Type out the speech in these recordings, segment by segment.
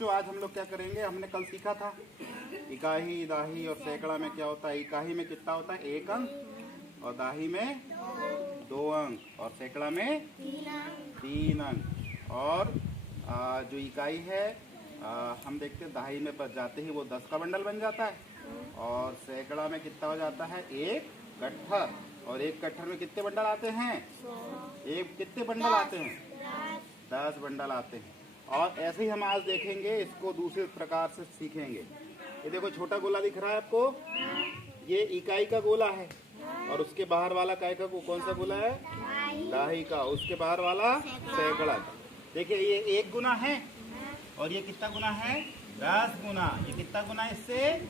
तो आज हम लोग क्या करेंगे, हमने कल सीखा था इकाई, दाही और सैकड़ा में क्या होता है। इकाई में कितना होता है, 1 अंक, और दाही में 2 अंक, और सैकड़ा में 3 अंक। और जो इकाई है हम देखते हैं दाही में बच जाते ही वो 10 का बंडल बन जाता है, और सैकड़ा में कितना हो जाता है, 1 कट्ठर। और 1 कट्ठर में कितने बंडल आते हैं, एक कितने बंडल आते हैं, 10 बंडल आते हैं। और ऐसे ही हम आज देखेंगे, इसको दूसरे प्रकार से सीखेंगे। ये देखो छोटा गोला दिख रहा है आपको, ये इकाई का गोला है, और उसके बाहर वाला काय का कौन सा गोला है, दाही का, उसके बाहर वाला सैकड़ा का। देखिए ये 1 गुना है, और ये कितना गुना है, 10 गुना। ये कितना गुना है इससे,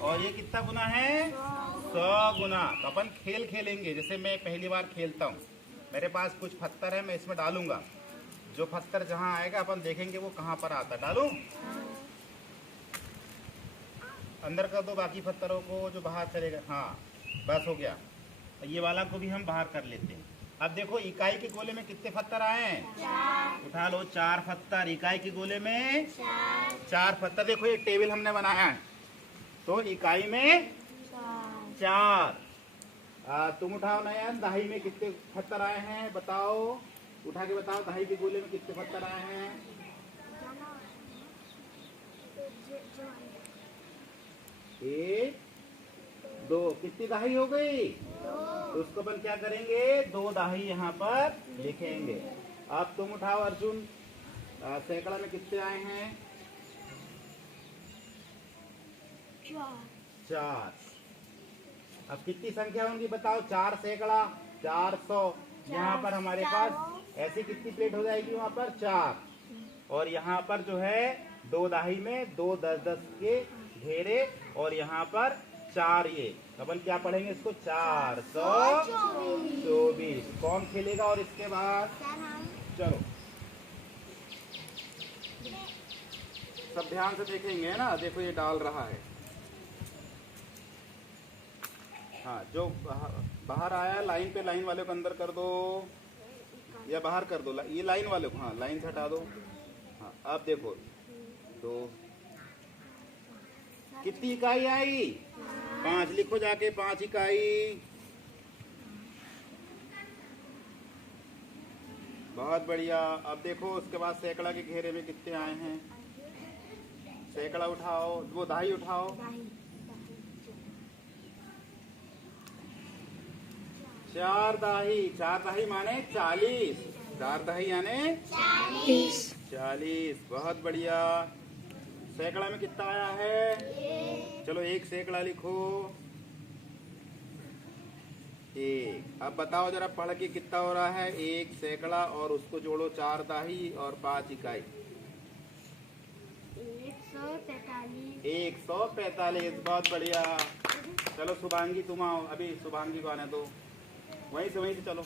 और ये कितना गुना है, 100 गुना। तो अपन खेल खेलेंगे, जैसे मैं पहली बार खेलता हूँ, मेरे पास कुछ पत्थर है, मैं इसमें डालूंगा, जो पत्थर जहाँ आएगा अपन देखेंगे वो कहाँ पर आता है। डालूं, अंदर कर दो बाकी पत्थरों को, जो बाहर चलेगा। हाँ बस हो गया। ये वाला को भी हम बाहर कर लेते हैं। अब देखो इकाई के गोले में कितने पत्थर आए हैं, उठा लो 4 पत्थर। इकाई के गोले में 4 पत्थर। देखो एक टेबल हमने बनाया है, तो इकाई में 4। तुम उठाओ नयन, दाही में कितने पत्थर आए हैं बताओ, उठा के बताओ, दाही के गोले में कितने पत्थर आए हैं। 1 2। कितनी दाही हो गई, तो उसको अपन क्या करेंगे, 2 दाही यहाँ पर लिखेंगे। अब तुम उठाओ अर्जुन, सैकड़ा में कितने आए हैं, 4। अब कितनी संख्या होंगी बताओ, 4 सैकड़ा 400। यहाँ पर हमारे पास ऐसी कितनी प्लेट हो जाएगी, वहाँ पर 4, और यहाँ पर जो है 2 दाही में 2 10-10 के घेरे, और यहाँ पर 4। ये अपन क्या पढ़ेंगे इसको, 424। कौन खेलेगा और इसके बाद, चलो सब ध्यान से देखेंगे, है ना। देखो ये डाल रहा है, हाँ जो बाहर आया लाइन पे, लाइन वाले को अंदर कर दो या बाहर कर दो, ये लाइन वाले को, हाँ लाइन से हटा दो। हाँ अब देखो 2, कितनी इकाई आई, 5। लिखो जाके 5 इकाई। बहुत बढ़िया। अब देखो उसके बाद सैकड़ा के घेरे में कितने आए हैं, सैकड़ा उठाओ, वो दाही उठाओ, 4 दाही। 4 दाही माने 40, 4 दाही याने 40। बहुत बढ़िया। सैकड़ा में कितना आया है, चलो 1 सैकड़ा लिखो, 1। अब बताओ जरा पढ़ के कितना हो रहा है, 1 सैकड़ा और उसको जोड़ो 4 दाही और 5 इकाई, 145। बहुत बढ़िया। चलो शुभांगी तुम आओ, अभी शुभांगी को आने दो, वहीं से चलो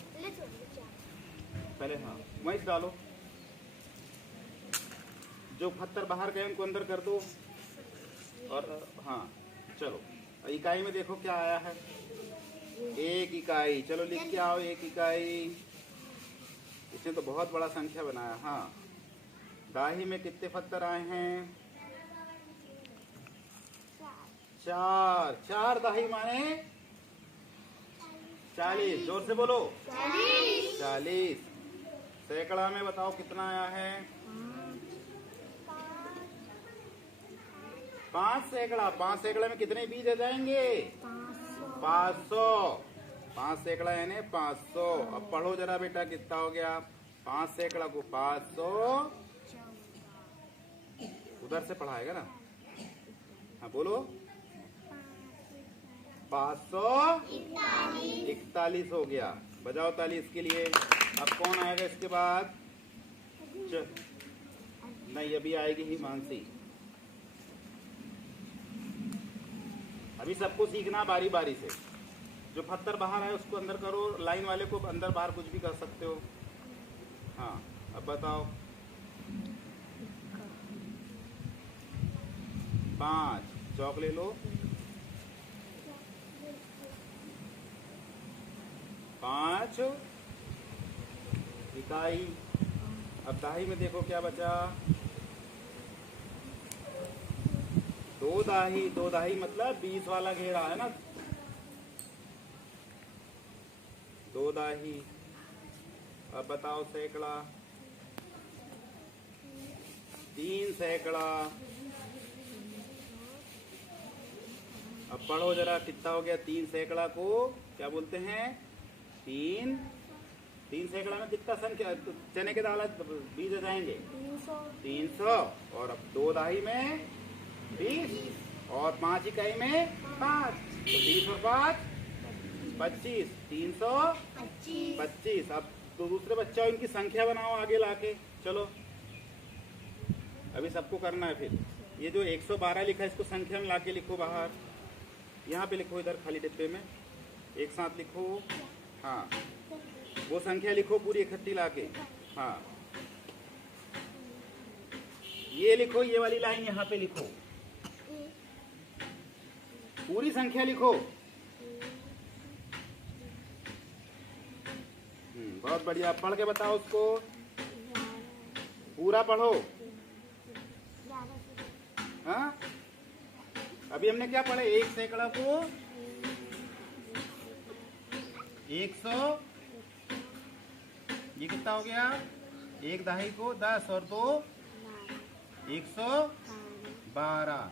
पहले, हाँ वहीं से डालो, जो पत्थर बाहर गए उनको अंदर कर दो। और हाँ चलो इकाई में देखो क्या आया है, 1 इकाई। चलो लिख के आओ 1 इकाई। इसने तो बहुत बड़ा संख्या बनाया। हाँ दाही में कितने पत्थर आए हैं, 4। 4 दाही माने 40। जोर से बोलो, 40। सैकड़ा में बताओ कितना आया है, 5 सैकड़ा। 5 सैकड़ा में कितने बीज आ जाएंगे, 500। 5 सैकड़ा यानी 500। अब पढ़ो जरा बेटा कितना हो गया, 5 सैकड़ा को 500, उधर से पढ़ाएगा ना, हाँ बोलो, 541 हो गया। बजाओ ताली इसके लिए। अब कौन आएगा इसके बाद, नहीं अभी आएगी ही मानसी। अभी सबको सीखना बारी बारी से, जो पत्थर बाहर आए उसको अंदर करो, लाइन वाले को अंदर बाहर कुछ भी कर सकते हो। हाँ अब बताओ, 5 चौक ले लो, 5 इकाई। अब दाही में देखो क्या बचा, दो दाही मतलब 20 वाला घेरा है ना, दो दाही। अब बताओ सैकड़ा, 3 सैकड़ा। अब पढ़ो जरा कितना हो गया 3 सैकड़ा को क्या बोलते हैं? 3 सैकड़ा में कितना संख्या चने के दाल बीज आ जाएंगे? 300। और अब 2 दाही में 20 और 5 इकाई में 5, तो 20 और 5 25, 325। अब तो दूसरे बच्चों इनकी संख्या बनाओ आगे लाके। चलो अभी सबको करना है। फिर ये जो 112 लिखा है इसको संख्या में लाके लिखो बाहर, यहाँ पे लिखो, इधर खाली डिब्बे में एक साथ लिखो। हाँ वो संख्या लिखो पूरी इकट्ठी लाके। हाँ ये लिखो, ये वाली लाइन यहाँ पे लिखो, पूरी संख्या लिखो। बहुत बढ़िया, पढ़ के बताओ उसको, पूरा पढ़ो। हाँ अभी हमने क्या पढ़ा? 1 सैकड़ा को 100, ये कितना हो गया? 1 दाही को 10 और 2 112।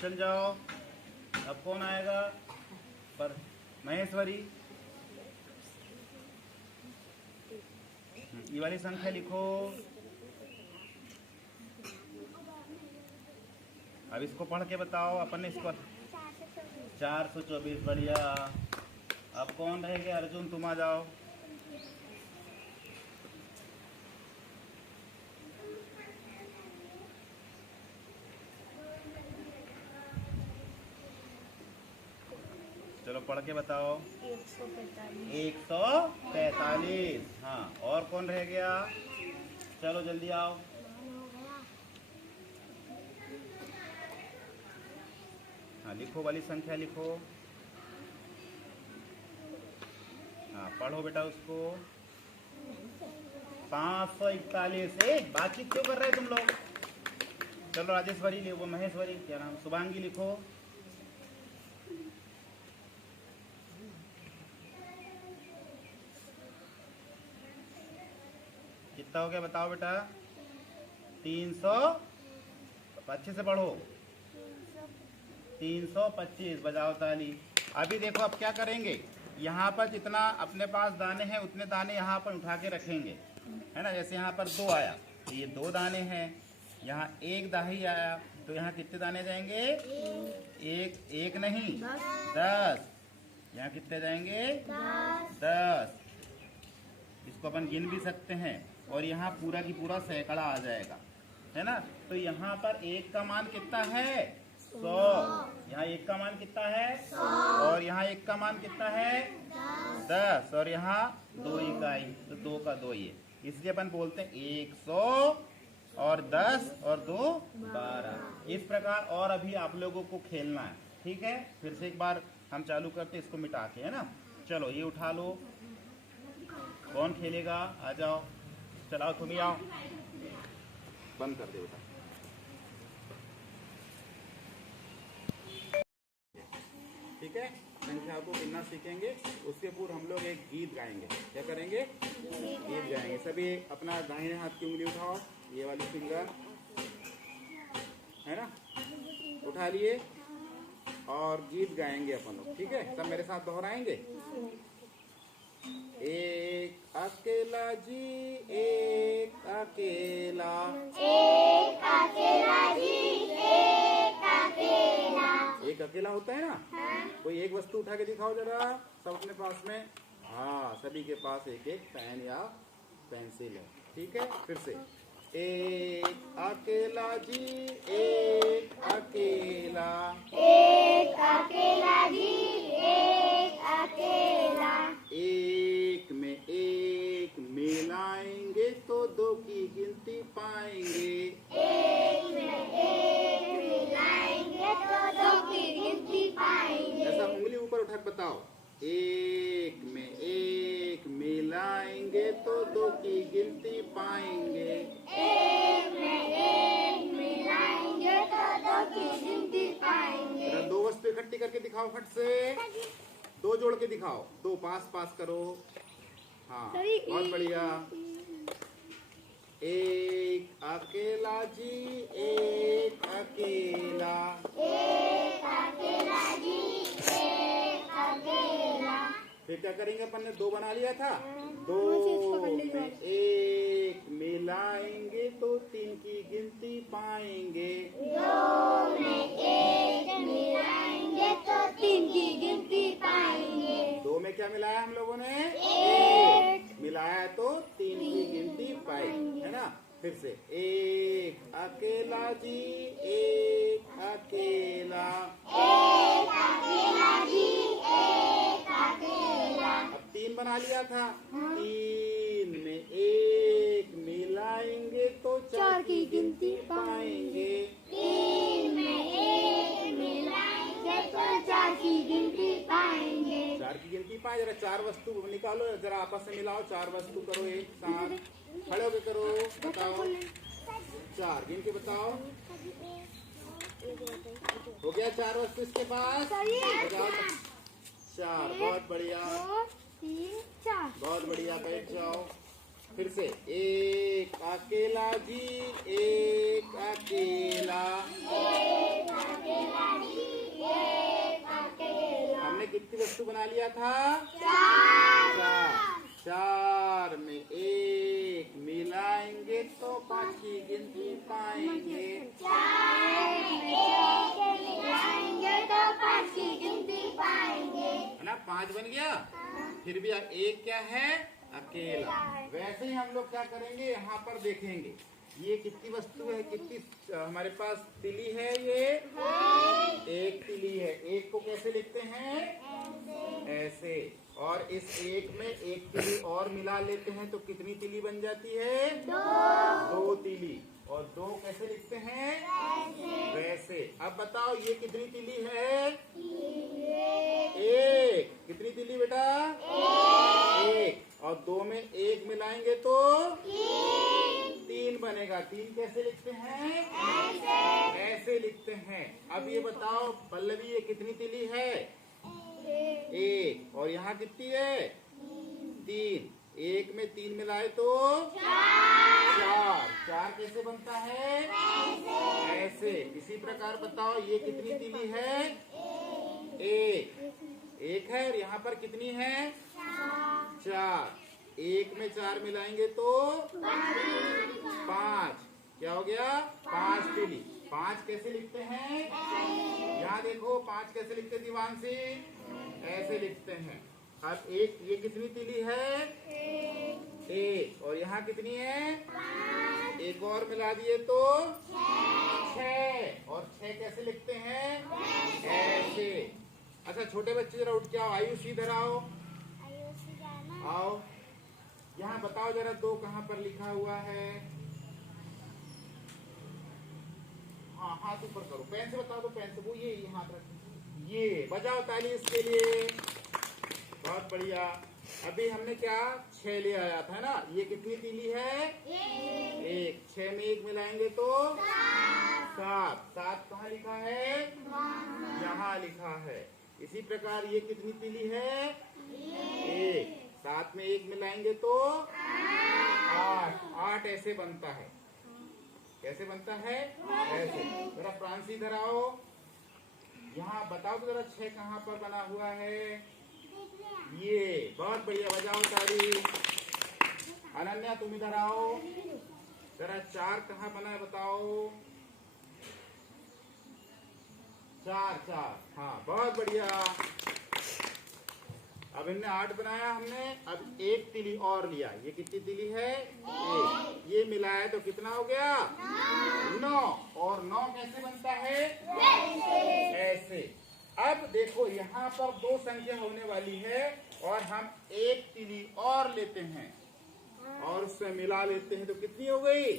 चल जाओ, अब कौन आएगा? पर महेश्वरी, ये वाली संख्या लिखो। अब इसको पढ़ के बताओ अपन ने इसको। 424। बढ़िया। अब कौन रहेगा? अर्जुन तुम आ जाओ। चलो पढ़ के बताओ। 145। हाँ और कौन रह गया? चलो जल्दी आओ। हाँ लिखो, वाली संख्या लिखो। हाँ पढ़ो बेटा उसको। 541। बातचीत क्यों कर रहे तुम लोग? चलो राजेश्वरी लिखो, महेश्वरी क्या नाम, शुभांगी लिखो। कितना हो गया बताओ बेटा? 300। अच्छे से पढ़ो। 325। बजाओ ताली। अभी देखो अब क्या करेंगे, यहाँ पर जितना अपने पास दाने हैं उतने दाने यहाँ पर उठा के रखेंगे, है ना। जैसे यहाँ पर 2 आया तो ये 2 दाने हैं, यहाँ 1 दाही आया तो यहाँ कितने दाने जाएंगे? एक नहीं 10। यहाँ कितने जाएंगे? 10। इसको अपन गिन भी सकते हैं। और यहाँ पूरा की पूरा सैकड़ा आ जाएगा, है ना। तो यहाँ पर 1 का मान कितना है? 100। यहाँ 1 का मान कितना है? 100। और यहाँ 1 का मान कितना है? 10। और यहाँ 2 इकाई, तो 2 का 2 ये, इसलिए अपन बोलते हैं 100 और 10 और 2 12। इस प्रकार और अभी आप लोगों को खेलना है, ठीक है। फिर से एक बार हम चालू करते हैं इसको मिटा के, है ना। चलो ये उठा लो, कौन खेलेगा? आ जाओ, चलाओ तुम ही आओ। बंद कर दे बेटा। ठीक है, संख्या को गिनना सीखेंगे, उसके पूर्व हम लोग एक गीत गाएंगे। क्या करेंगे? गीत गाएंगे। सभी अपना दाहिने हाथ की उंगली उठाओ, ये वाली फिंगर, है ना, उठा लिए और गीत गाएंगे अपन लोग, ठीक है। सब मेरे साथ दोहराएंगे। एक अकेला जी एक अकेला, एक अकेला जी एक अकेला। एक अकेला होता है ना। कोई एक वस्तु उठा के दिखाओ जरा, सब अपने पास में। हाँ सभी के पास एक एक पेन या पेंसिल है, ठीक है। फिर से, एक अकेला जी एक अकेला, एक अकेला जी एक अकेला। एक में एक मिलाएंगे तो 2 की गिनती पाएंगे, एक में एक मिलाएंगे तो 2 की गिनती पाएंगे। ऐसा उंगली ऊपर उठा के बताओ। एक में एक मिलाएंगे तो 2 की गिनती पाएंगे, एक में एक मिलाएंगे तो 2 की गिनती पाएंगे। उल्टी करके दिखाओ फट से। दो जोड़ के दिखाओ, दो पास पास करो। हाँ बहुत बढ़िया। एक अकेला जी एक अकेला, एक अकेला जी एक अकेला। फिर क्या करेंगे अपन ने? दो बना लिया था, दो में एक मिलाएंगे तो तीन की गिनती पाएंगे। दो में एक मिलाएंगे तो तीन की गिनती पाएंगे। दो में क्या मिलाया हम लोगों ने? एक मिलाया तो तीन की गिनती पाई, है ना। फिर से एक अकेला जी एक अकेला, एक अकेला जी एक अकेला। अब तीन बना लिया था, तीन में एक मिलाएंगे तो चार की गिनती पाएंगे। तीन में एक मिलाएंगे तो चार की गिनती पाएंगे। चार की गिनती पाए। जरा चार वस्तु निकालो, जरा आपस में मिलाओ। चार वस्तु करो एक साथ, खड़े होके करो, बताओ। चार गिन के बताओ। हो गया चार वस्तु इसके पास? बताओ। चार, बहुत बढ़िया, दो तीन चार। बहुत बढ़िया। बैठ जाओ। फिर से एक अकेला जी एक अकेला, एक अकेला जी एक अकेला। हमने कितनी वस्तु बना लिया था? चार। चार में एक मिलाएंगे तो पाँच की गिनती पाएंगे। चार में एक मिलाएंगे तो पाँच की गिनती पाएंगे। है ना, पाँच बन गया। फिर भी एक क्या है? अकेला। वैसे ही हम लोग क्या करेंगे, यहाँ पर देखेंगे ये कितनी वस्तु है, कितनी हमारे पास तिली है। ये एक तिली है। एक को कैसे लिखते हैं? ऐसे। और इस एक में एक तिली और मिला लेते हैं तो कितनी तिली बन जाती है? दो तिली। और दो कैसे लिखते हैं? वैसे। अब बताओ ये कितनी तिली है? एक। कितनी तिली बेटा? एक। और दो में एक मिलाएंगे तो तीन बनेगा। तीन कैसे लिखते हैं? ऐसे लिखते हैं। अब ये बताओ पल्लवी, ये कितनी तिली है? एक। और यहाँ कितनी है? तीन। एक में तीन मिलाए तो चार। चार कैसे बनता है? ऐसे। इसी प्रकार बताओ ये कितनी तिली है? एक। एक है और यहाँ पर कितनी है? चार। एक में चार मिलाएंगे तो पाँच। क्या हो गया? पाँच तिली। पाँच कैसे लिखते हैं? यहाँ देखो पाँच कैसे लिखते दीवानसी? ऐसे लिखते हैं। अब एक, ये कितनी तिली है? एक। और यहाँ कितनी है? एक और मिला दिए तो छह। और छह कैसे लिखते हैं? ऐसे। अच्छा छोटे बच्चे जरा उठ के आओ। आयुष इधर आओ। आओ यहाँ बताओ जरा, दो कहाँ पर लिखा हुआ है? हाँ हाथ ऊपर करो, पेन से बताओ। तो पेन से वो ये हाथ रखो। ये बजाओ ताली इसके लिए। बहुत बढ़िया। अभी हमने क्या 6 ले आया था ना। ये कितनी तिली है? एक। 6 में एक मिलाएंगे तो 7। 7 कहाँ लिखा है? यहाँ लिखा है। इसी प्रकार ये कितनी तिली है? एक। 7 में एक मिलाएंगे तो 8। 8 ऐसे बनता है। कैसे बनता है? ऐसे। जरा प्रांसी इधर आओ। यहाँ बताओ तो जरा 6 कहाँ पर बना हुआ है? ये। बहुत बढ़िया, बजाओ ताली। अनन्या तुम इधर आओ। जरा 4 कहाँ बना है बताओ? 4। हाँ बहुत बढ़िया। अब हमने 8 बनाया हमने। अब एक तिली और लिया। ये कितनी तिली है? एक। ये मिलाया तो कितना हो गया? 9। और 9 कैसे बनता है? ऐसे। अब देखो यहाँ पर 2 संख्या होने वाली है और हम एक तिली और लेते हैं और उसमें मिला लेते हैं तो कितनी हो गई?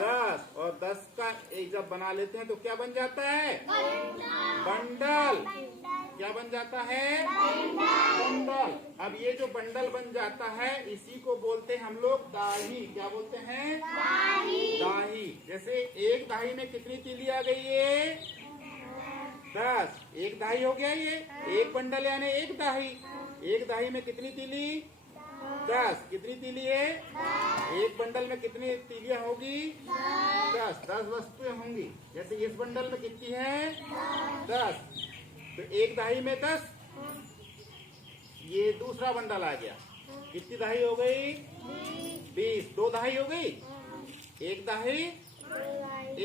10। और 10 का एक जब बना लेते हैं तो क्या बन जाता है? बंडल। क्या बन जाता है? बंडल। अब ये जो बंडल बन जाता है इसी को बोलते हैं हम लोग दाही। क्या बोलते हैं? दाही। जैसे एक दाही में कितनी तिली आ गई है? 10, एक दाही हो गया ये, एक बंडल यानी एक दाही। एक दाही में कितनी तीली? 10। कितनी तीली है? एक बंडल में कितनी तीलियां होगी? 10 वस्तुएं होंगी। जैसे इस बंडल में कितनी है? 10। तो एक दाही में 10। ये दूसरा बंडल आ गया, कितनी दाही हो गई? 20। दो दाही हो गई, एक दाही,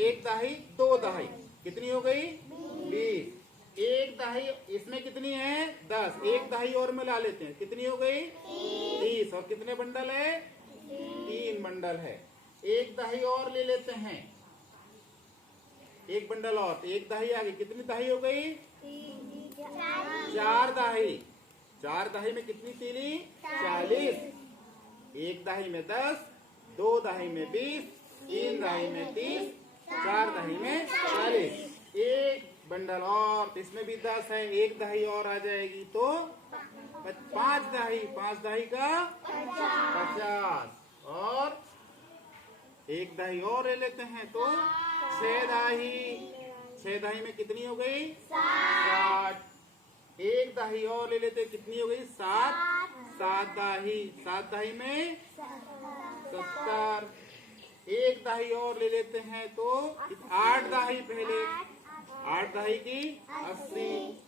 एक दाही, दो दाही, कितनी हो गई? 20। एक दाही इसमें कितनी है? 10। एक दाही और मिला लेते हैं, कितनी हो गई? 30। और कितने बंडल है? 3 बंडल है। एक दाही और ले लेते हैं, एक बंडल और, तो एक दाही आ गई, कितनी दाही हो गई? 4 दाही। 4 दाही में कितनी तीली? 40। एक दाही में 10, दो दाही में 20, 3 दाही में 30, 4 दाही में 40। एक बंडल और, तो इसमें भी 10 है, एक दाही और आ जाएगी तो 5 दाही। 5 दाही का 50। और एक दाही और ले लेते हैं तो 6 दाही। 6 दाही में कितनी हो गई? 60। एक दाही और ले लेते हैं, कितनी हो गई? 7। 7 दाही। 7 दाही में 70। एक दाही और ले लेते हैं तो 8 दाही पहले, 8 दाही की 80।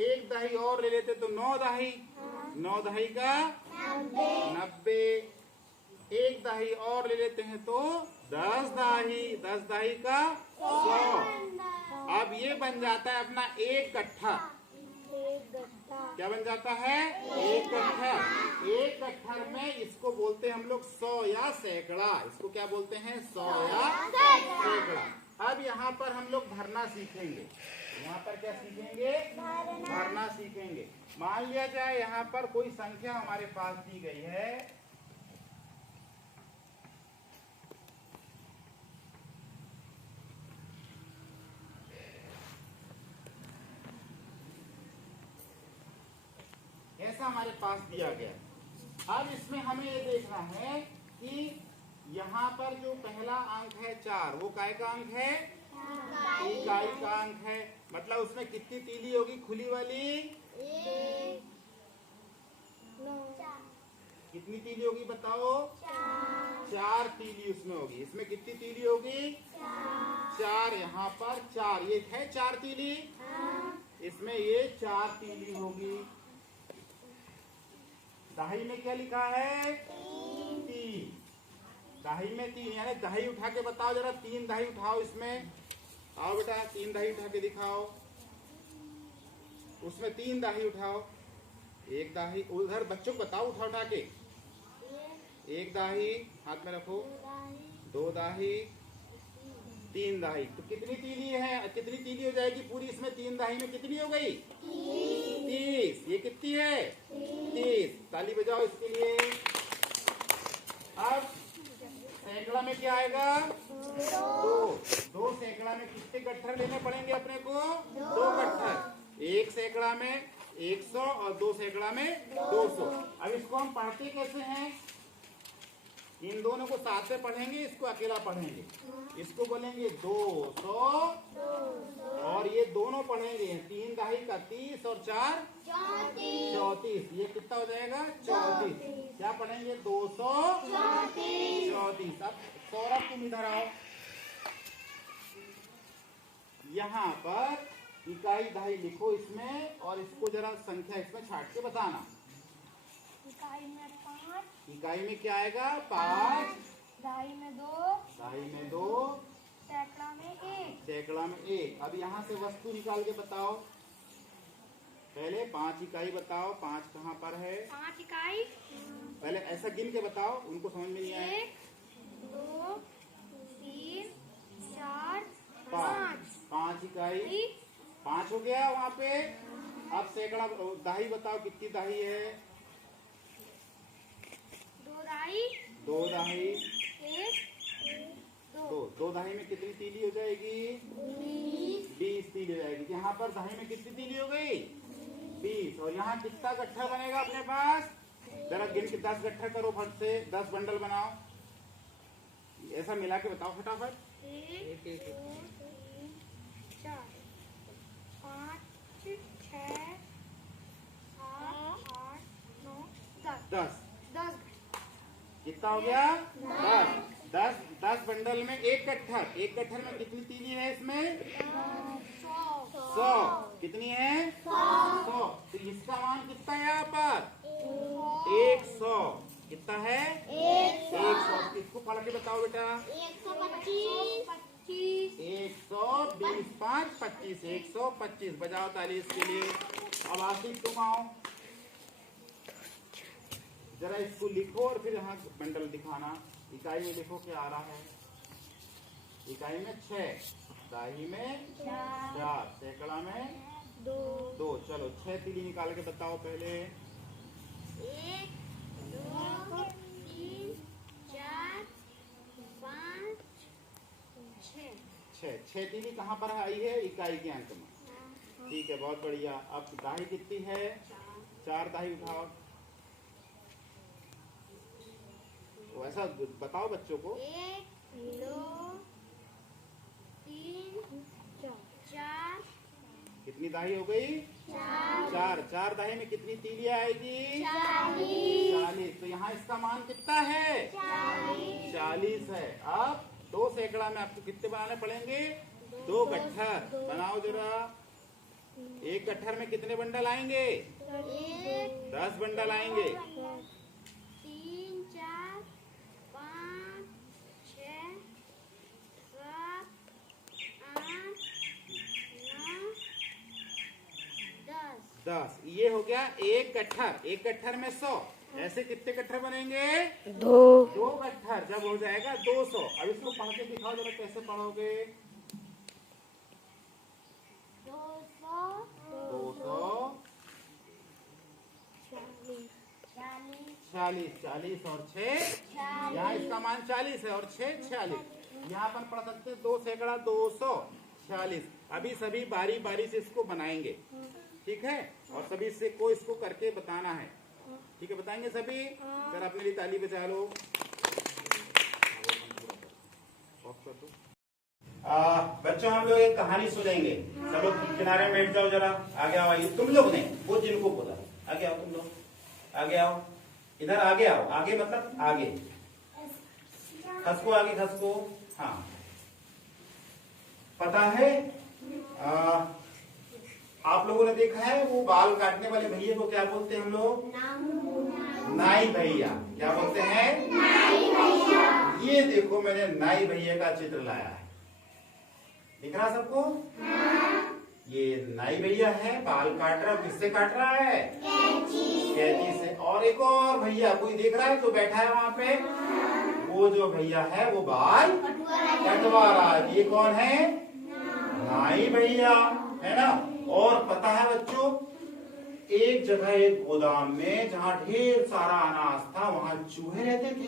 एक दाही और ले लेते तो 9 दाही, 9 दाही का 90। एक दाही और ले लेते हैं तो 10 दाही, 10 दाही का 100। अब ये बन जाता है अपना एक कट्ठा। क्या बन जाता है? एक कट्ठा। एक कट्ठर में इसको बोलते हैं हम लोग 100 या सैकड़ा। इसको क्या बोलते हैं? 100 या सैकड़ा। अब यहाँ पर हम लोग भरना सीखेंगे। यहाँ पर क्या सीखेंगे? भरना सीखेंगे। मान लिया जाए यहाँ पर कोई संख्या हमारे पास दी गई है, ऐसा हमारे पास दिया गया। अब इसमें हमें ये देखना है कि यहाँ पर जो पहला अंक है 4, वो काय का अंक है? इकाई का अंक है। मतलब उसमें कितनी तीली होगी? खुली वाली कितनी तीली होगी बताओ? 4 तीली उसमें होगी। इसमें कितनी तीली होगी? 4। यहाँ पर 4, ये है 4 तीली, इसमें ये 4 तीली होगी। दाही में क्या लिखा है? 3। दाही में 3, यानी दाही उठा के बताओ जरा। 3 दाही उठाओ इसमें। आओ बेटा, 3 दाही उठा के दिखाओ। उसमें 3 दाही उठाओ। एक दाही उधर बच्चों को बताओ, उठा के। एक दाही हाथ में रखो, 2 दाही, 3 दाही। तो कितनी तीली है? कितनी तीली हो जाएगी पूरी? इसमें 3 दाही में कितनी हो गई? 30। ये कितनी है? 30। ताली बजाओ इसके लिए। अब सैकड़ा में क्या आएगा? 2 सैकड़ा में कितने गट्ठर लेने पड़ेंगे अपने को? 2 गट्ठर। एक सैकड़ा में 100 और 2 सैकड़ा में 200। अब इसको हम पढ़ते कैसे हैं? इन दोनों को साथ में पढ़ेंगे, इसको अकेला पढ़ेंगे। इसको बोलेंगे 200 और ये दोनों पढ़ेंगे 3 दाही का 30 और 4 34। ये कितना हो जाएगा? 34। क्या पढ़ेंगे? 234। अब सौरभ तुम इधर आओ। यहाँ पर इकाई दाही लिखो इसमें, और इसको जरा संख्या इसमें छाट के बताना। इकाई में 5, इकाई में क्या आएगा? 5, दाई में 2, दाही में 2, सैकड़ा में 1, सैकड़ा में 1। अब यहाँ से वस्तु निकाल के बताओ। पहले 5 इकाई बताओ। 5 कहाँ पर है? 5 इकाई, पहले ऐसा गिन के बताओ, उनको समझ में नहीं आए। 1 2 3 4 5 5 5 इकाई, 5 हो गया वहाँ पे। अब सैकड़ा दाही बताओ, कितनी दाही है? 2 दाई, 2 दाही, 1 2 2 दाही में कितनी तीली हो जाएगी? 20 तीली हो जाएगी। यहाँ पर दाही में कितनी तीली हो गई? 20। और यहाँ कितना गट्ठा बनेगा अपने पास? जरा गिन के 10 गट्ठा करो फट से, 10 बंडल बनाओ। ऐसा मिला के बताओ फटाफट। 1 2 3 4 10 10 कितना हो गया? 10 बंडल में एक कट्ठर में कितनी तीली है इसमें? 100 कितनी है? 100 तो इसका मान कितना है यहाँ पर? 100 कितना है? 100 इसको पढ़ के बताओ बेटा। 125 120 5 25 125 बजाओ ताली इसके लिए। अब आसिफ तुम आओ जरा इसको लिखो और फिर यहाँ बंडल दिखाना। इकाई में लिखो क्या आ रहा है। इकाई में 6, दाही में 4, सैकड़ा में 2। चलो 6 तीली निकाल के बताओ पहले। 1 2 3 4 5 6 6 तीली कहाँ पर आई है? इकाई के अंक में। ठीक है, बहुत बढ़िया। अब दाही कितनी है? 4 दाही उठाओ। तो ऐसा बताओ बच्चों को। 1 2 3 4 कितनी दाही हो गई? 4 दाही में कितनी तीलियां आएगी? 40। तो यहाँ इसका मान कितना है? 40 है। अब 2 सैकड़ा में आपको कितने बनाने पड़ेंगे? 2 गट्ठर बनाओ जरा। एक गट्ठर में कितने बंडल आएंगे? 10 बंडल आएंगे। 3 4 5 6 7 8 9 10। ये हो गया एक गट्ठर में 100। ऐसे कितने गट्ठर बनेंगे? 2 गट्ठर। जब हो जाएगा 200। अब इसको पढ़ के दिखाओ जरा, कैसे पढ़ोगे? 200 40 और 6 यहाँ इसका मान 40 है और 6 46। यहाँ पर पढ़ सकते हैं 2 सैकड़ा 240। अभी सभी बारी बारी से इसको बनाएंगे, ठीक है? और सभी से को इसको करके बताना है, ठीक है? बताएंगे सभी। जरा अपने लिए ताली बजा लो। बच्चों हम लोग एक कहानी सुनेंगे। चलो किनारे में बैठ जाओ जरा। आगे आओ। आइए तुम लोग नहीं, वो जिनको बोला। आगे आओ तुम लोग, आगे आओ, इधर आगे आओ। आगे मतलब आगे, खसको आगे, खसको। हाँ, पता है आप लोगों ने देखा है वो बाल काटने वाले भैया को क्या बोलते हैं हम लोग? नाई भैया। क्या बोलते हैं? नाई भैया। ये देखो मैंने नाई भैया का चित्र लाया है, दिख रहा सबको? ये नाई भैया है, बाल काट रहा है। किससे काट रहा है? कैंची से। और एक और भैया कोई देख रहा है जो बैठा है वहां पे? वो जो भैया है वो बाल कटवा रहा है। ये कौन है? नाई भैया, है ना? और पता है बच्चों, एक जगह एक गोदाम में जहाँ ढेर सारा अनाज था वहाँ चूहे रहते थे।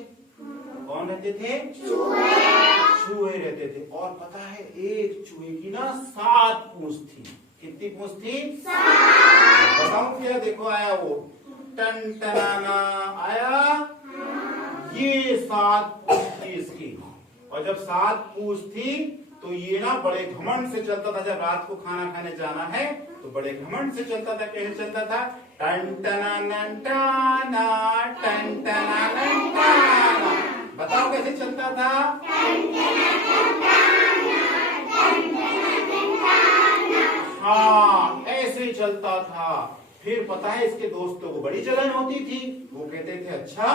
कौन रहते थे? चूहे रहते थे। और पता है एक चूहे की ना 7 पूंछ थी। कितनी पूंछ थी? 7। बताओ क्या? देखो आया वो टन टनाना आया। ये 7 पूंछ थी इसकी। और जब 7 पूंछ थी तो ये ना बड़े घमंड से चलता था। जब रात को खाना खाने जाना है तो बड़े घमंड से चलता था। कैसे चलता था? टन टनाना टाना, टन टनाना टाना। बताओ कैसे चलता था? हाँ, ऐसे ही चलता था। फिर पता है इसके दोस्तों को बड़ी जलन होती थी। वो कहते थे अच्छा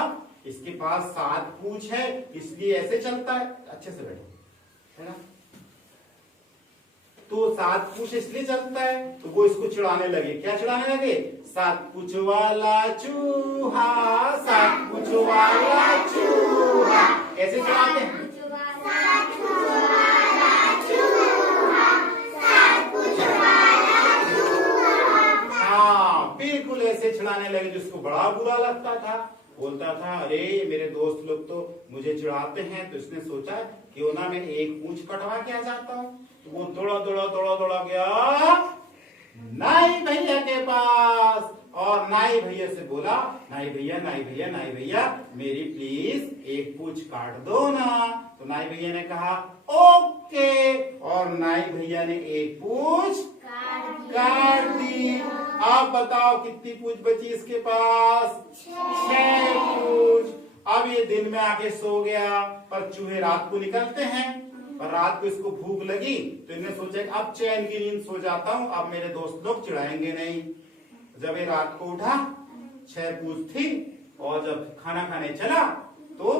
इसके पास 7 पूंछ है इसलिए ऐसे चलता है। अच्छे से बैठो, है ना? तो 7 पूंछ इसलिए चलता है तो वो इसको चिढ़ाने लगे। क्या चिढ़ाने लगे? 7 पूंछ वाला चूहा, 7 पूंछ वाला चूहा। कैसे चिढ़ाते हैं? हाँ, बिल्कुल ऐसे चिढ़ाने लगे जिसको बड़ा बुरा लगता था। बोलता था अरे मेरे दोस्त लोग तो मुझे चिढ़ाते हैं। तो इसने सोचा क्यों ना मैं एक पूंछ कटवा के आ जाता हूँ। तो वो दौड़ा गया नाई भैया के पास और नाई भैया से बोला नाई भैया मेरी प्लीज एक पूंछ काट दो ना। तो नाई भैया ने कहा ओके। और नाई भैया ने एक पूंछ काट दी। आप बताओ कितनी पूंछ बची इसके पास? 6 पूंछ। अब ये दिन में आके सो गया, पर चूहे रात को निकलते हैं, पर रात को इसको भूख लगी तो इन्हें सोचा कि अब चैन की नींद सो जाता हूं, अब मेरे दोस्त लोग चिढ़ाएंगे नहीं। जब ये रात को उठा, 6 पूंछ थी, और जब खाना खाने चला तो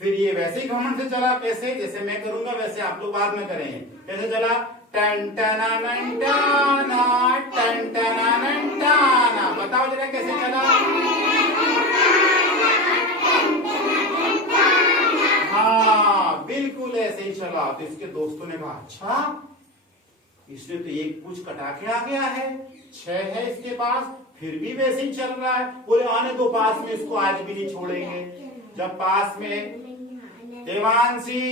फिर ये वैसे ही घमंड से चला। कैसे? जैसे मैं करूंगा वैसे आप लोग बाद में करेंगे। कैसे चला? टन टना नन टाना, टन टना नन टाना। बताओ जरा कैसे चला? हाँ, बिल्कुल ऐसे ही चला। तो इसके दोस्तों ने कहा, अच्छा इसने तो एक पूंछ कटा के आ गया है, 6 है इसके पास, फिर भी वैसे ही चल रहा है। बोले आने दो पास में, इसको आज भी नहीं छोड़ेंगे। जब पास में देवांशी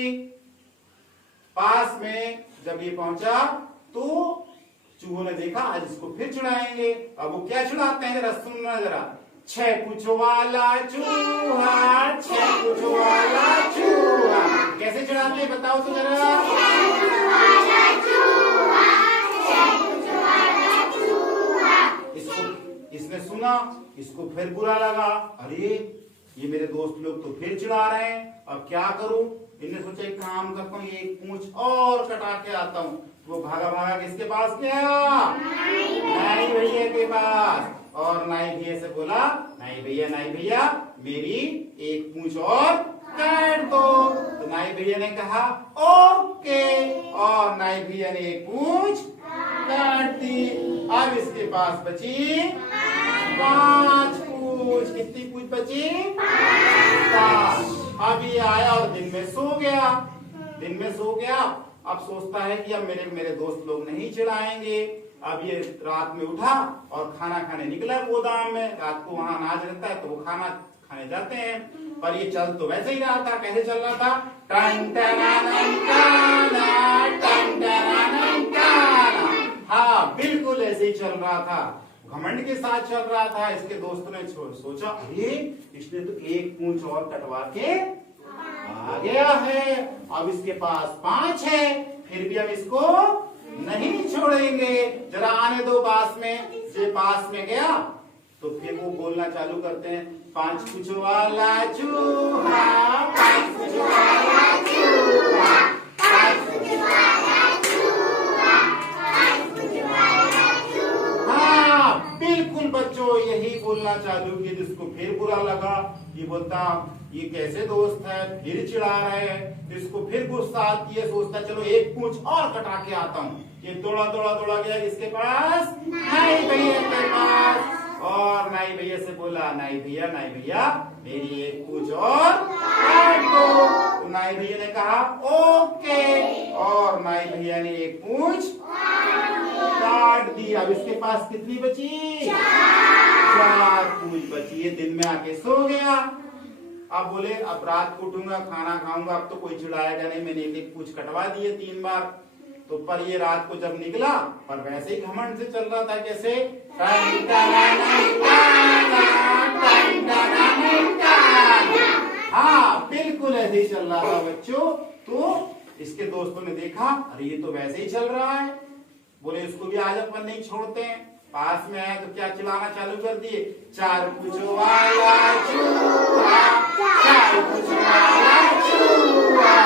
पास में जब ये पहुंचा तो चूहों ने देखा आज इसको फिर चिढ़ाएंगे। अब वो क्या चिढ़ाते हैं जरा सुनना जरा। 6 पूंछों वाला चूहा, 6 पूंछों वाला चूहा। कैसे चिढ़ाते हैं बताओ तो जरा। इसने सुना, इसको फिर बुरा लगा, अरे ये मेरे दोस्त लोग तो फिर चिढ़ा रहे हैं, अब क्या करूं। इन्हें सोचा एक काम करता हूँ, एक पूंछ और कटा के आता हूँ। वो भागा भागा किसके पास गया? नाई भैया के पास। और नाई भैया से बोला, नाई भैया मेरी एक पूंछ और काट दो। तो नाई भैया ने कहा ओके, और नाई भैया ने एक पूंछ काट दी। अब इसके पास बची 5 पूंछ। कितनी पूंछ बची? 5। अब ये आया और दिन में सो गया। अब सोचता है कि अब मेरे दोस्त लोग नहीं चिढ़ाएंगे। अब ये रात में उठा और खाना खाने निकला गोदाम में। रात को वहां अनाज रहता है तो वो खाना खाने जाते हैं, पर ये चल तो वैसे ही रहा था। कैसे चल रहा था? टन टना नन टाना, टन टना नन टाना। हाँ, बिल्कुल ऐसे ही चल रहा था, घमंड के साथ चल रहा था। इसके दोस्तों ने सोचा, अरे इसने तो एक पूंछ और कटवा के आ गया है, अब इसके पास 5 है, फिर भी हम इसको नहीं छोड़ेंगे, जरा आने दो पास में। जे पास में गया तो फिर वो बोलना चालू करते हैं, 5 पूंछों वाला चूहा, 5 पूंछों वाला चूहा, 5 पूंछों वाला चूहा, 5 पूंछों वाला चूहा। हाँ, बिल्कुल बच्चों यही बोलना चालू किया। जिसको फिर बुरा लगा, ये बोलता ये कैसे दोस्त है, फिर चिढ़ा रहे हैं। इसको फिर गुस्सा आती है, सोचता चलो एक पूंछ और कटा के आता हूँ। ये दौड़ा गया किसके पास? नाई भैया के पास। और नाई भैया से बोला, नाई भैया मेरी एक पूंछ और काट दो। तो नाई भैया ने कहा ओके, और नाई भैया ने एक पूंछ काट दी। अब इसके पास कितनी बची? 4 पूंछ बची। ये दिन में आके सो गया। अब बोले अब रात को उठूंगा, खाना खाऊंगा, अब तो कोई चिढ़ाएगा नहीं, मैंने एक पूंछ कटवा दिए 3 बार। तो पर ये रात को जब निकला, पर वैसे ही घमंड से चल रहा था। कैसे? हाँ, बिल्कुल ऐसे ही चल रहा था बच्चों। तो इसके दोस्तों ने देखा, अरे ये तो वैसे ही चल रहा है, बोले इसको भी आज अपन नहीं छोड़ते हैं। पास में आए तो क्या चिल्लाना चालू कर दिए, 4 पूंछों वाला चूहा, 4 पूंछों वाला चूहा।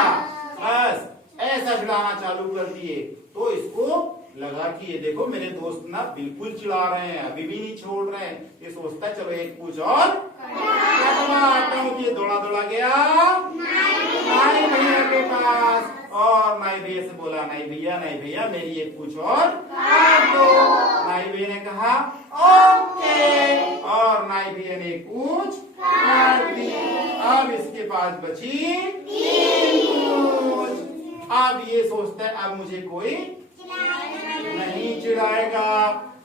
बस ऐसा चिल्लाना चालू कर दिए। तो इसको लगा कि ये देखो मेरे दोस्त ना बिल्कुल चिढ़ा रहे हैं, अभी भी नहीं छोड़ रहे हैं। ये सोचता है चलो एक पूंछ और कटवाता हूं। ये दौड़ा गया नाई भैया के पास, और नाई भैया से बोला, नाई भैया मेरी एक पूंछ और काट दो। नाई भैया ने कहा ओके, और नाई भैया ने एक पूंछ काट दी। अब इसके पास बची 3 पूंछ। अब ये सोचता है अब मुझे कोई नहीं चिढ़ाएगा।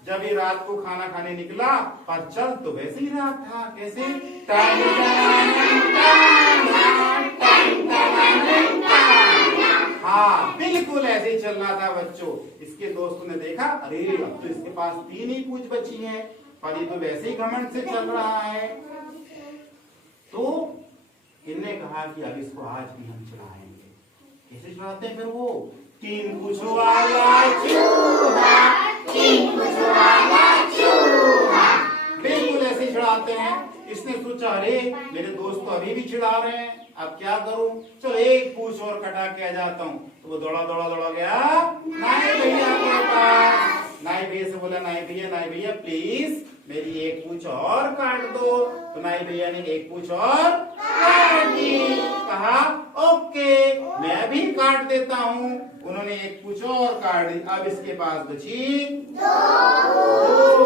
जब ये रात को खाना खाने निकला, पर चल तो वैसे ही रहा था। कैसे? हाँ, बिल्कुल ऐसे ही चल रहा था बच्चों। इसके दोस्तों ने देखा, अरे अब तो इसके पास 3 ही पूंछ बची है, पर ये तो वैसे ही घमंड से चल रहा है। तो इनने कहा कि अब इसको आज भी हम चढ़ाएंगे। कैसे चढ़ाते हैं फिर वो? 3 पूंछों वाला चूहा, 3 सोचा अरे मेरे दोस्त तो अभी भी चिढ़ा रहे हैं, अब क्या करूं, चलो एक पूछ और कटा के आ जाता हूँ। तो वो दौड़ा दौड़ा दौड़ा गया नाई भैया के पास। नाई भैया से बोला नाई भैया प्लीज मेरी एक पूछ और काट दो। तो नाई भैया ने एक पूछ और काट दी। कहा ओके मैं भी काट देता हूँ। उन्होंने एक पूछ और काट दी। अब इसके पास बची दो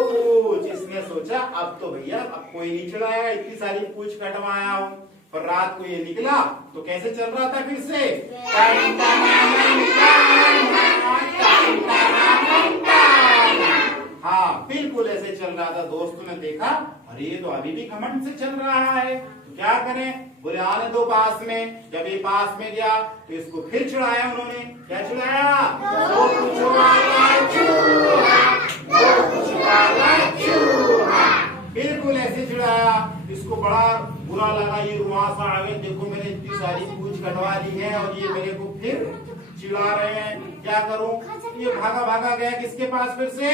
पूछ। इसने सोचा अब तो भैया अब कोई नहीं चिढ़ाएगा, इतनी सारी पूछ कटवाया हूँ। पर रात को ये निकला तो कैसे चल रहा था फिर से हाँ बिल्कुल ऐसे चल रहा था। दोस्तों ने देखा अरे ये तो अभी भी घमंड से चल रहा है, तो क्या करें, बोले आने दो पास में। जब ये पास में गया तो इसको फिर चिढ़ाया उन्होंने। क्या चिढ़ाया, दो पूछो वाला चूहा, दो पूछो वाला चूहा। बिल्कुल ऐसे चिढ़ाया। इसको बड़ा बुरा लगा, ये रुआसा आ गया, देखो मैंने इतनी सारी पूछ कटवा ली है और ये मेरे को फिर चिढ़ा रहे हैं, क्या करूं। ये भागा भागा गया किसके पास, फिर से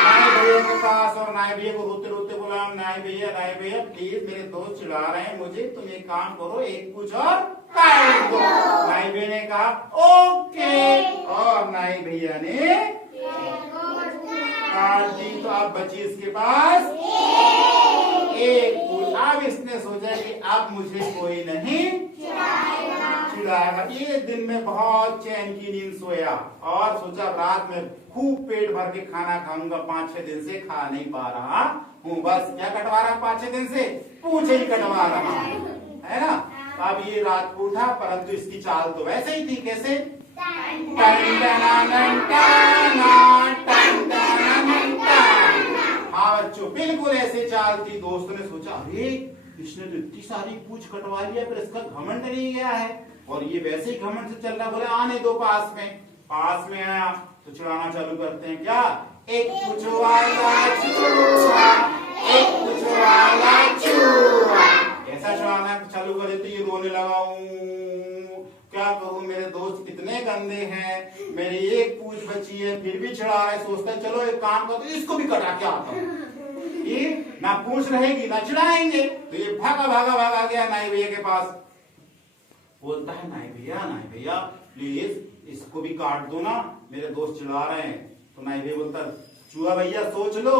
नाई भैया के पास। और नाई भैया को रोते रोते बोला नाई भैया प्लीज मेरे दोस्त चिढ़ा रहे हैं मुझे, तुम एक काम करो एक पूछ और काट दो। नाई भैया ने कहा ओके, और नाई भैया ने काट दी। तो अब बची इसके पास एक पूछ। अब इसने सोचा कि अब मुझे कोई नहीं चिढ़ाएगा। ये दिन में बहुत चैन की नींद सोया और सोचा रात में खूब पेट भर के खाना खाऊंगा। 5-6 दिन से खा नहीं पा रहा हूँ, बस क्या कटवा रहा 5-6 दिन से, पूछ ही कटवा रहा है ना। अब ये रात को उठा, परंतु इसकी चाल तो वैसे ही थी, कैसे हाँ बच्चों बिल्कुल ऐसे चाल थी। दोस्तों ने सोचा अरे इसने तो इतनी सारी पूछ कटवा लिया, पर इसका घमंड नहीं गया है और ये वैसे ही घमंड से चल रहा। बोले आने दो पास में। पास में आया तो चिढ़ाना चालू करते हैं, क्या, एक पूछ वाला चूहा, एक पूछ वाला चूहा। ऐसा चिढ़ाना चालू कर देते, ये रोने लगा। क्या करूं, मेरे दोस्त कितने गंदे हैं, मेरी एक पूछ बची है फिर भी चिढ़ा रहा है। सोचता है चलो एक काम करते इसको भी कटा के आता हूँ, ये ना पूछ रहेगी ना चिढ़ाएंगे। तो ये भागा भागा भागा गया नाई भैया के पास। बोलता है नाई भैया प्लीज इसको भी काट दो ना, मेरे दोस्त चिढ़ा रहे हैं। तो नाई भैया बोलता चूहा भैया सोच लो,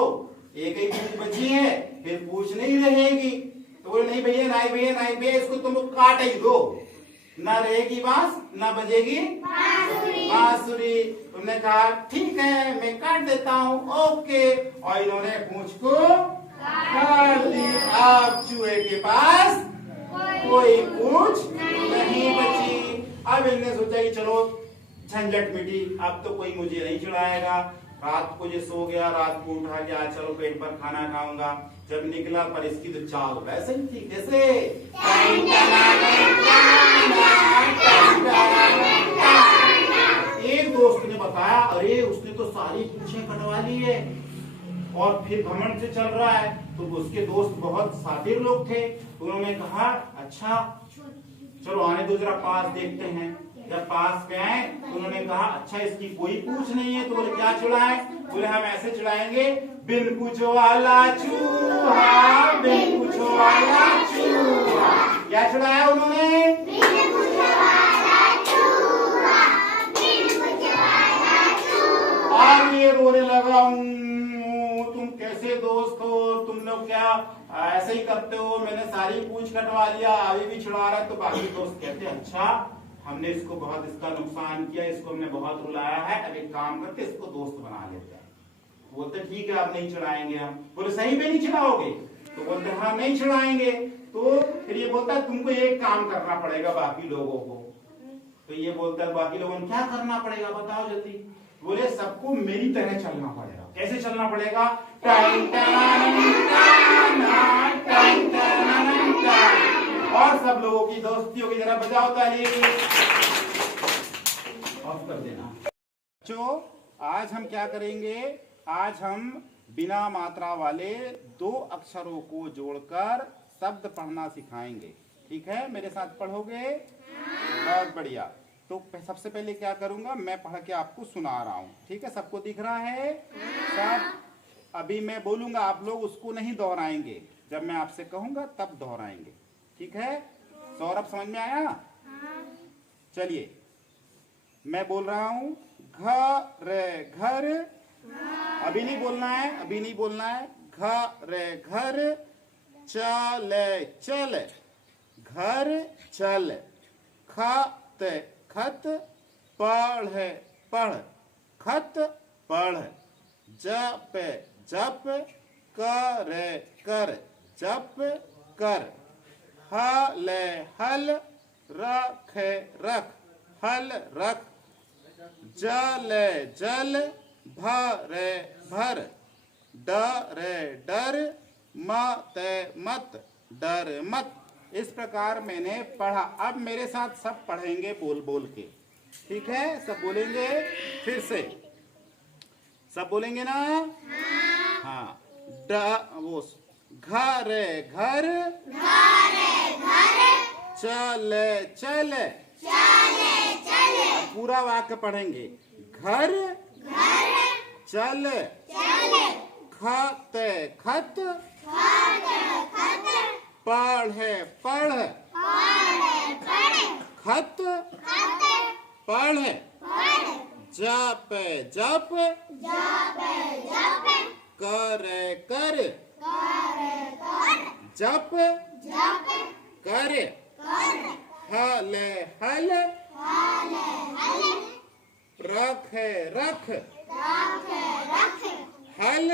एक ही पूछ बची है फिर पूछ नहीं रहेगी। तो बोले नहीं भैया नाई भैया इसको तुम काट ही दो, ना रहेगी बांस ना बजेगी बांसुरी। तुमने कहा ठीक है मैं काट देता हूँ, ओके। और इन्होंने पूंछ को काट दी। अब चूहे के पास कोई पूंछ नहीं बची। अब इन्होंने सोचा कि चलो झंझट मिटी, अब तो कोई मुझे नहीं चिढ़ाएगा। रात को ये सो गया, रात को उठा के आज चलो पेट पर खाना खाऊंगा। जब निकला पर इसकी तो चाल वैसे ही थी, कैसे एक दोस्त ने बताया अरे उसने तो सारी पूछें कटवा ली है और फिर घमंड से चल रहा है। तो उसके दोस्त बहुत सातिर लोग थे, उन्होंने कहा अच्छा चलो आने दो जरा पास देखते हैं। जब पास पे आए तो उन्होंने कहा अच्छा इसकी कोई पूछ नहीं है। तो बोले क्या चिढ़ाए, बोले हम ऐसे चिढ़ाएंगे बिन पूछ वाला चूहा, बिन पूछ वाला चूहा। क्या चिढ़ाया उन्होंने, और ये रोने लगा तुम कैसे दोस्त हो, तुम लोग क्या ऐसे ही करते हो, मैंने सारी पूछ कटवा लिया अभी भी चिढ़ा रहा है। तो बाकी दोस्त कहते अच्छा हमने इसको बहुत इसका नुकसान किया, इसको हमने बहुत रुलाया है, अब एक काम करके इसको दोस्त बना लेते हैं। बोलते ठीक है अब नहीं चिढ़ाएंगे हम। बोले सही में नहीं चिढ़ाओगे, तो बोलते हाँ नहीं चिढ़ाएंगे। तो फिर ये बोलता है तुमको एक काम करना पड़ेगा बाकी लोगों को। तो ये बोलता है बाकी लोगों को क्या करना पड़ेगा बताओ जल्दी। बोले सबको मेरी तरह चलना पड़ेगा। कैसे चलना पड़ेगा, और सब लोगों की दोस्ती होगी, जरा बजाओ ताली, ऑफ कर देना। बच्चों आज हम क्या करेंगे, आज हम बिना मात्रा वाले 2 अक्षरों को जोड़कर शब्द पढ़ना सिखाएंगे। ठीक है, मेरे साथ पढ़ोगे? बहुत बढ़िया। तो सबसे पहले क्या करूंगा, मैं पढ़ के आपको सुना रहा हूँ। ठीक है, सबको दिख रहा है सब? अभी मैं बोलूंगा आप लोग उसको नहीं दोहराएंगे, जब मैं आपसे कहूंगा तब दोहराएंगे, ठीक है? सौरभ समझ में आया? चलिए मैं बोल रहा हूं घर घर, अभी नहीं बोलना है, अभी नहीं बोलना है। घर घर, चल चल, घर चल, खत खत, पढ़ पढ़, खत पढ़, जप जप, कर कर, जप कर, हल हल, रख रख, हल रख, जल जल, भर भर, डर डर, मत मत, डर मत। इस प्रकार मैंने पढ़ा। अब मेरे साथ सब पढ़ेंगे बोल बोल के, ठीक है? सब बोलेंगे फिर से, सब बोलेंगे ना? हाँ। वो घर घर, चल चल, पूरा वाक्य पढ़ेंगे। घर चल, खत खत, पढ़ पढ़, खत पढ़, जप जप, कर कर, जप कर, हल हल, रख रख, हल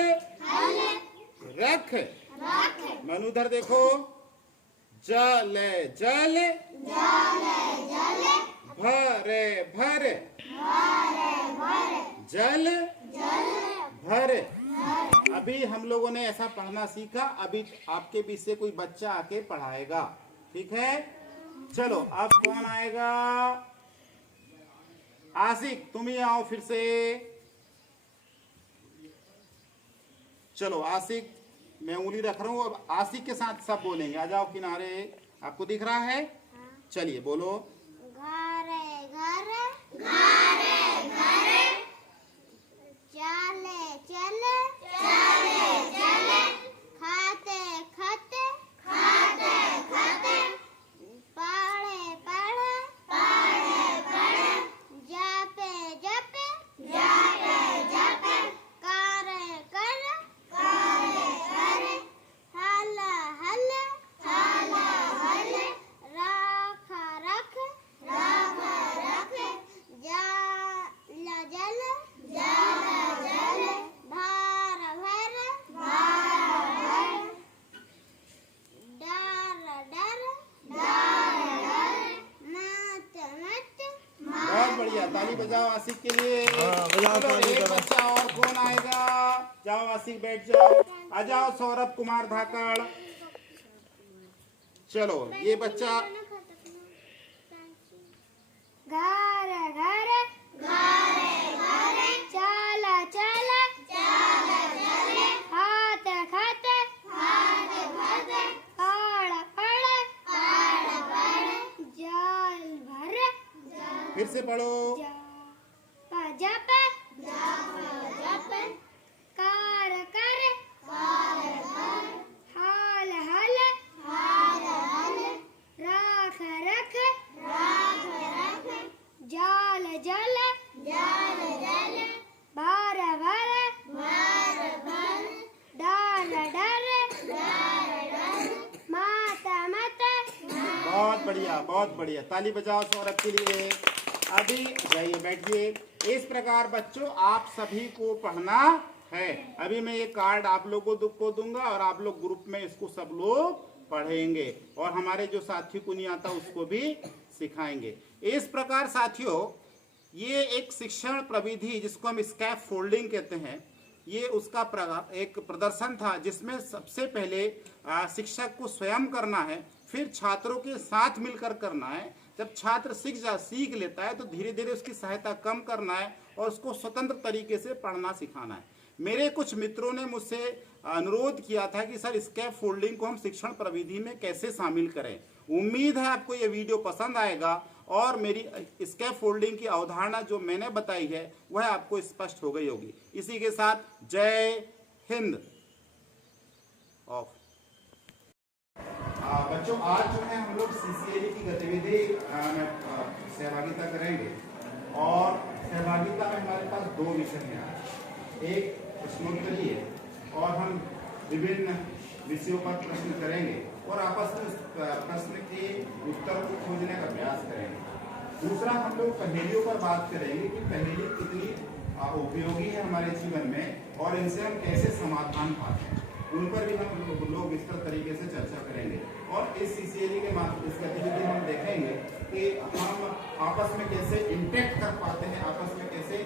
रख। मनु उधर देखो, जल जल, भर भर, जल भर। अभी हम लोगों ने ऐसा पढ़ना सीखा, अभी आपके बीच से कोई बच्चा आके पढ़ाएगा, ठीक है? चलो अब कौन आएगा? आशिक, तुम ही आओ फिर से। चलो आशिक, मैं उंगली रख रहा हूं, अब आशिक के साथ सब बोलेंगे। आ जाओ किनारे, आपको दिख रहा है? चलिए बोलो। घरे घरे, घरे घरे, चले चले, चले चले, खाते खाते, खाते खाते, पढ़े पढ़े, पढ़े पढ़े, जापे जापे, जापे जापे, करे करे, करे करे, हल हल, हल हल, रख रख, रख रख, जल जल, जल जल, भर भर, भर भर, डर डर, डर डर, मत मत, बहुत बढ़िया, ताली बजाओ आशिक के लिए। बजाओ चलो, ताली, एक बजाओ। बच्चा और कौन आएगा? जाओ आशिक, बैठ जाओ। आ जाओ सौरभ कुमार धाकड़। चलो ये बच्चा, घर घर, घरे घरे, चला चला, चला चले, खाते खाते, खाते खाते, पढ़ पढ़, पढ़ पढ़, जल भर, फिर से पढ़ो। जप जप, जप जप, कर कर, कर कर, हल हल, हल हल, रख रख, रख रख, जल जल, जल जल, भर भर, भर भर, डर डर, डर डर, मत मत। बहुत बढ़िया, बहुत बढ़िया, ताली बजाओ सौरभ के लिए। अभी जाइए बैठिए। इस प्रकार बच्चों आप सभी को पढ़ना है। अभी मैं ये कार्ड आप लोगों को दूंगा और आप लोग ग्रुप में इसको सब लोग पढ़ेंगे और हमारे जो साथी को नहीं आता उसको भी सिखाएंगे। इस प्रकार साथियों, ये एक शिक्षण प्रविधि जिसको हम स्कैफ फोल्डिंग कहते हैं, ये उसका एक प्रदर्शन था जिसमें सबसे पहले शिक्षक को स्वयं करना है, फिर छात्रों के साथ मिलकर करना है। जब छात्र सीख लेता है तो धीरे धीरे उसकी सहायता कम करना है और उसको स्वतंत्र तरीके से पढ़ना सिखाना है। मेरे कुछ मित्रों ने मुझसे अनुरोध किया था कि सर स्कैफ फोल्डिंग को हम शिक्षण प्रविधि में कैसे शामिल करें। उम्मीद है आपको ये वीडियो पसंद आएगा और मेरी स्कैफ फोल्डिंग की अवधारणा जो मैंने बताई है वह आपको स्पष्ट हो गई होगी। इसी के साथ जय हिंद। ऑफ। बच्चों आज जो है हम लोग सीसीएलई की गतिविधि में सहभागिता करेंगे और सहभागिता में हमारे पास दो विषय हैं आज। एक प्रश्नोत्तरी है और हम विभिन्न विषयों पर प्रश्न करेंगे और आपस में प्रश्न के उत्तर को खोजने का प्रयास करेंगे। दूसरा हम लोग पहेलियों पर बात करेंगे कि पहेली कितनी उपयोगी है हमारे जीवन में और इनसे हम कैसे समाधान पाते हैं, उन पर भी हम लोग विस्तृत तरीके से चर्चा करेंगे। और इस सीसीएलई के माध्यम इस गतिविधि में हम देखेंगे कि हम आपस में कैसे इंटरेक्ट कर पाते हैं, आपस में कैसे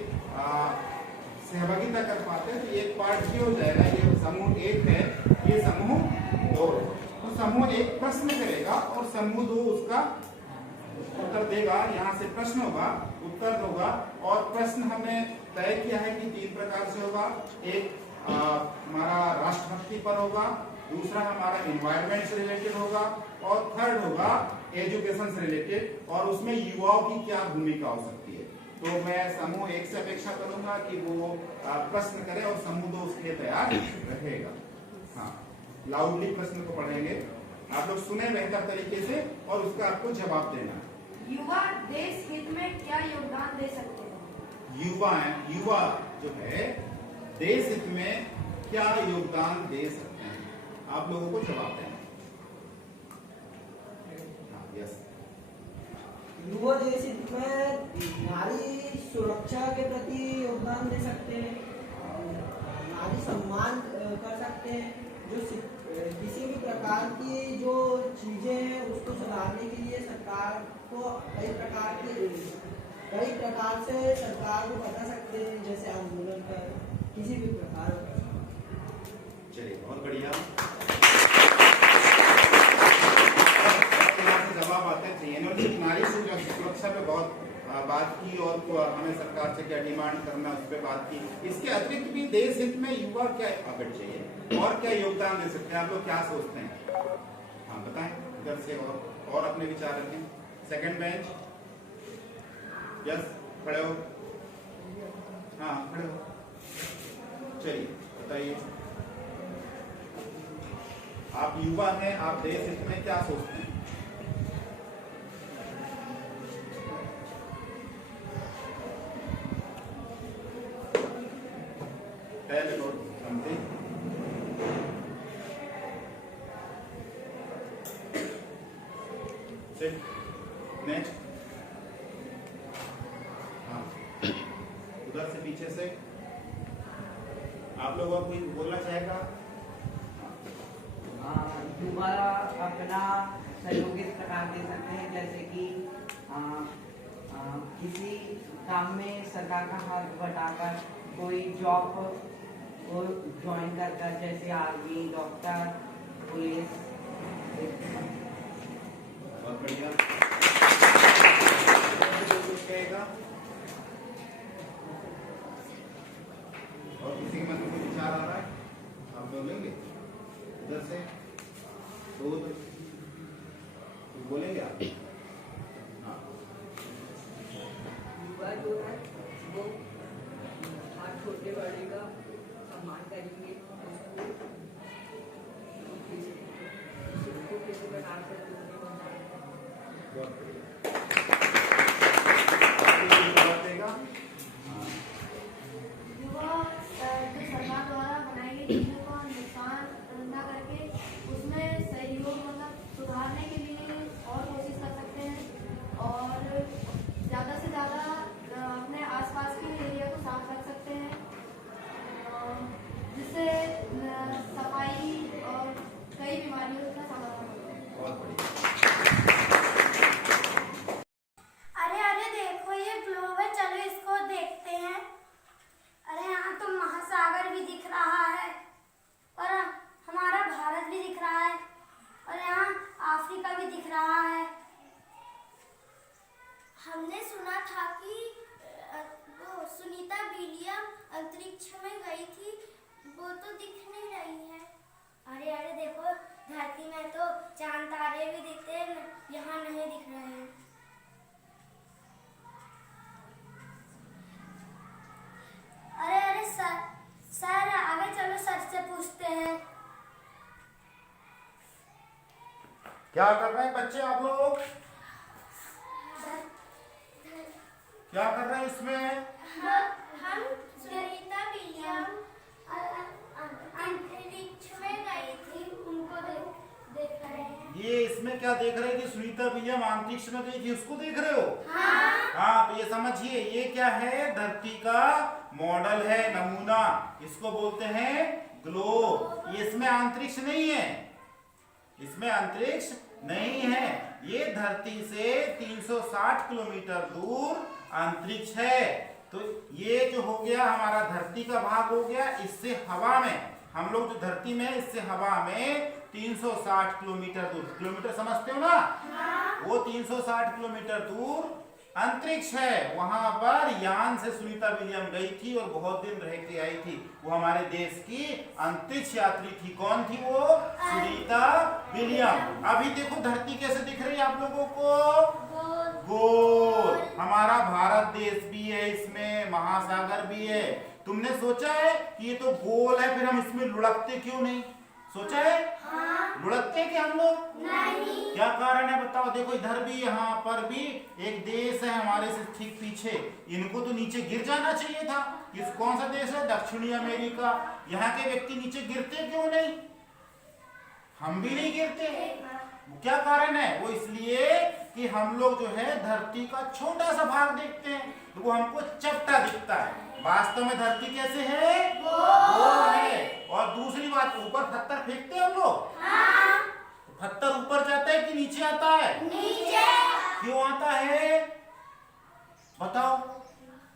सहभागिता कर पाते हैं। तो एक पार्ट ये हो जाएगा, ये समूह एक है, ये समूह दो। तो समूह एक प्रश्न करेगा और समूह दो उसका उत्तर देगा। यहाँ से प्रश्न होगा, उत्तर होगा और प्रश्न हमने तय किया है कि तीन प्रकार से होगा। एक हमारा राष्ट्रभक्ति पर होगा, दूसरा हमारा एनवायरमेंट से रिलेटेड होगा और थर्ड होगा एजुकेशन से रिलेटेड और उसमें युवाओं की क्या भूमिका हो सकती है। तो मैं समूह एक से अपेक्षा करूंगा कि वो प्रश्न करे और समूह दो उसके लिए तैयार रहेगा। हाँ, लाउडली प्रश्न को पढ़ेंगे, आप लोग सुने बेहतर तरीके से और उसका आपको जवाब देना। युवा देश हित में क्या योगदान दे सकते हैं? युवा जो है देश हित में क्या योगदान दे सकते हैं, आप लोगों को जवाब देना। यस, युवा देश हित में नारी सुरक्षा के प्रति योगदान दे सकते हैं, नारी सम्मान कर सकते हैं, जो किसी भी प्रकार की जो चीजें हैं उसको सुधारने के लिए सरकार को कई प्रकार से सरकार को बता सकते हैं, जैसे आंदोलन कर किसी भी प्रकार का। चलिए बहुत बढ़िया। जवाब आते थे इन्होंने नारी सुरक्षा पे बहुत बात की और हमें सरकार से क्या डिमांड करना उस पर बात की। इसके अतिरिक्त भी देश हित में युवा क्या अगर चाहिए और क्या योगदान दे सकते हैं, आप लोग क्या सोचते हैं? हाँ बताएं, इधर से और अपने विचार रखें। सेकंड बेंच, यस खड़े हो, हाँ खड़े हो, चलिए बताइए। आप युवा हैं, आप देश हित में क्या सोचते हैं? पहले नोट समझे, नेक्स्ट, हाँ उधर से पीछे से आप लोगों को कोई बोलना चाहेगा? युवा अपना सहयोग इस प्रकार दे सकते हैं जैसे कि किसी काम में सरकार का हाथ बटाकर कोई जॉब को ज्वाइन कर, जैसे आर्मी, डॉक्टर, पुलिस। बहुत बढ़िया। और किसी के मन में कोई विचार आ रहा है, आप लोग लेंगे उधर से तो बोलेंगे आप? हाँ युवा जो है वो हर छोटे बड़े का सम्मान करेंगे, उसको किसी प्रकार से युवा जो सरकार द्वारा बनाई गई चीजों का नुकसान न करके उसमें सहयोग मतलब सुधारने के लिए और कोशिश कर सकते हैं और ज़्यादा से ज़्यादा अपने आसपास के एरिया को साफ रख सकते हैं, जिससे सफाई और कई बीमारियों का समाधान होता है। बहुत बढ़िया। अरे अरे देखो ये ग्लोब है, चलो इसको देखते हैं। अरे यहाँ तो महासागर भी दिख रहा है और हमारा भारत भी दिख रहा है और यहाँ अफ्रीका भी दिख रहा है। हमने सुना था कि वो सुनीता विलियम अंतरिक्ष में गई थी, वो तो दिख नहीं रही है। अरे अरे देखो धरती में तो चांद तारे भी दिखते हैं, यहाँ नहीं दिख रहे हैं। अरे अरे सर आगे चलो, सर से पूछते हैं। क्या कर रहे हैं बच्चे आप लोग? क्या कर रहे हैं इसमें? हम सुनीता विलियम अंतरिक्ष में गई थी, उनको देख रहे हैं। ये इसमें क्या देख रहे थे? सुनीता विलियम अंतरिक्ष में गई थी, उसको देख रहे हो? हाँ। हाँ, तो ये समझिए, ये क्या है? धरती का मॉडल है, नमूना। इसको बोलते हैं ग्लोब। ये इसमें अंतरिक्ष नहीं है, इसमें अंतरिक्ष नहीं है। ये धरती से 360 किलोमीटर दूर अंतरिक्ष है। तो ये जो हो गया हमारा धरती का भाग हो गया। इससे हवा में, हम लोग जो धरती में, इससे हवा में 360 किलोमीटर दूर, किलोमीटर समझते हो ना? वो 360 किलोमीटर दूर अंतरिक्ष है। वहां पर यान से सुनीता विलियम गई थी और बहुत दिन रह के आई थी। वो हमारे देश की अंतरिक्ष यात्री थी। कौन थी वो? सुनीता विलियम। अभी देखो धरती कैसे दिख रही है आप लोगों को? गोल। हमारा भारत देश भी है, इसमें महासागर भी है। तुमने सोचा है कि ये तो गोल है, फिर हम इसमें लुढ़कते क्यों नहीं? सोचा है? हाँ। लुढ़कते कि हम लोग नहीं। क्या कारण है बताओ? देखो इधर भी, यहाँ पर भी एक देश है हमारे से ठीक पीछे। इनको तो नीचे गिर जाना चाहिए था। इस कौन सा देश है? दक्षिणी अमेरिका। यहाँ के व्यक्ति नीचे गिरते क्यों नहीं? हम भी नहीं गिरते। क्या कारण है? वो इसलिए कि हम लोग जो है धरती का छोटा सा भाग देखते हैं, तो वो हमको चपटा दिखता है। वास्तव में धरती कैसे है? गोल है। और दूसरी बात, ऊपर पत्थर फेंकते हैं हम लोग। हाँ। तो पत्थर ऊपर जाता है कि नीचे आता है? नीचे। क्यों आता है बताओ?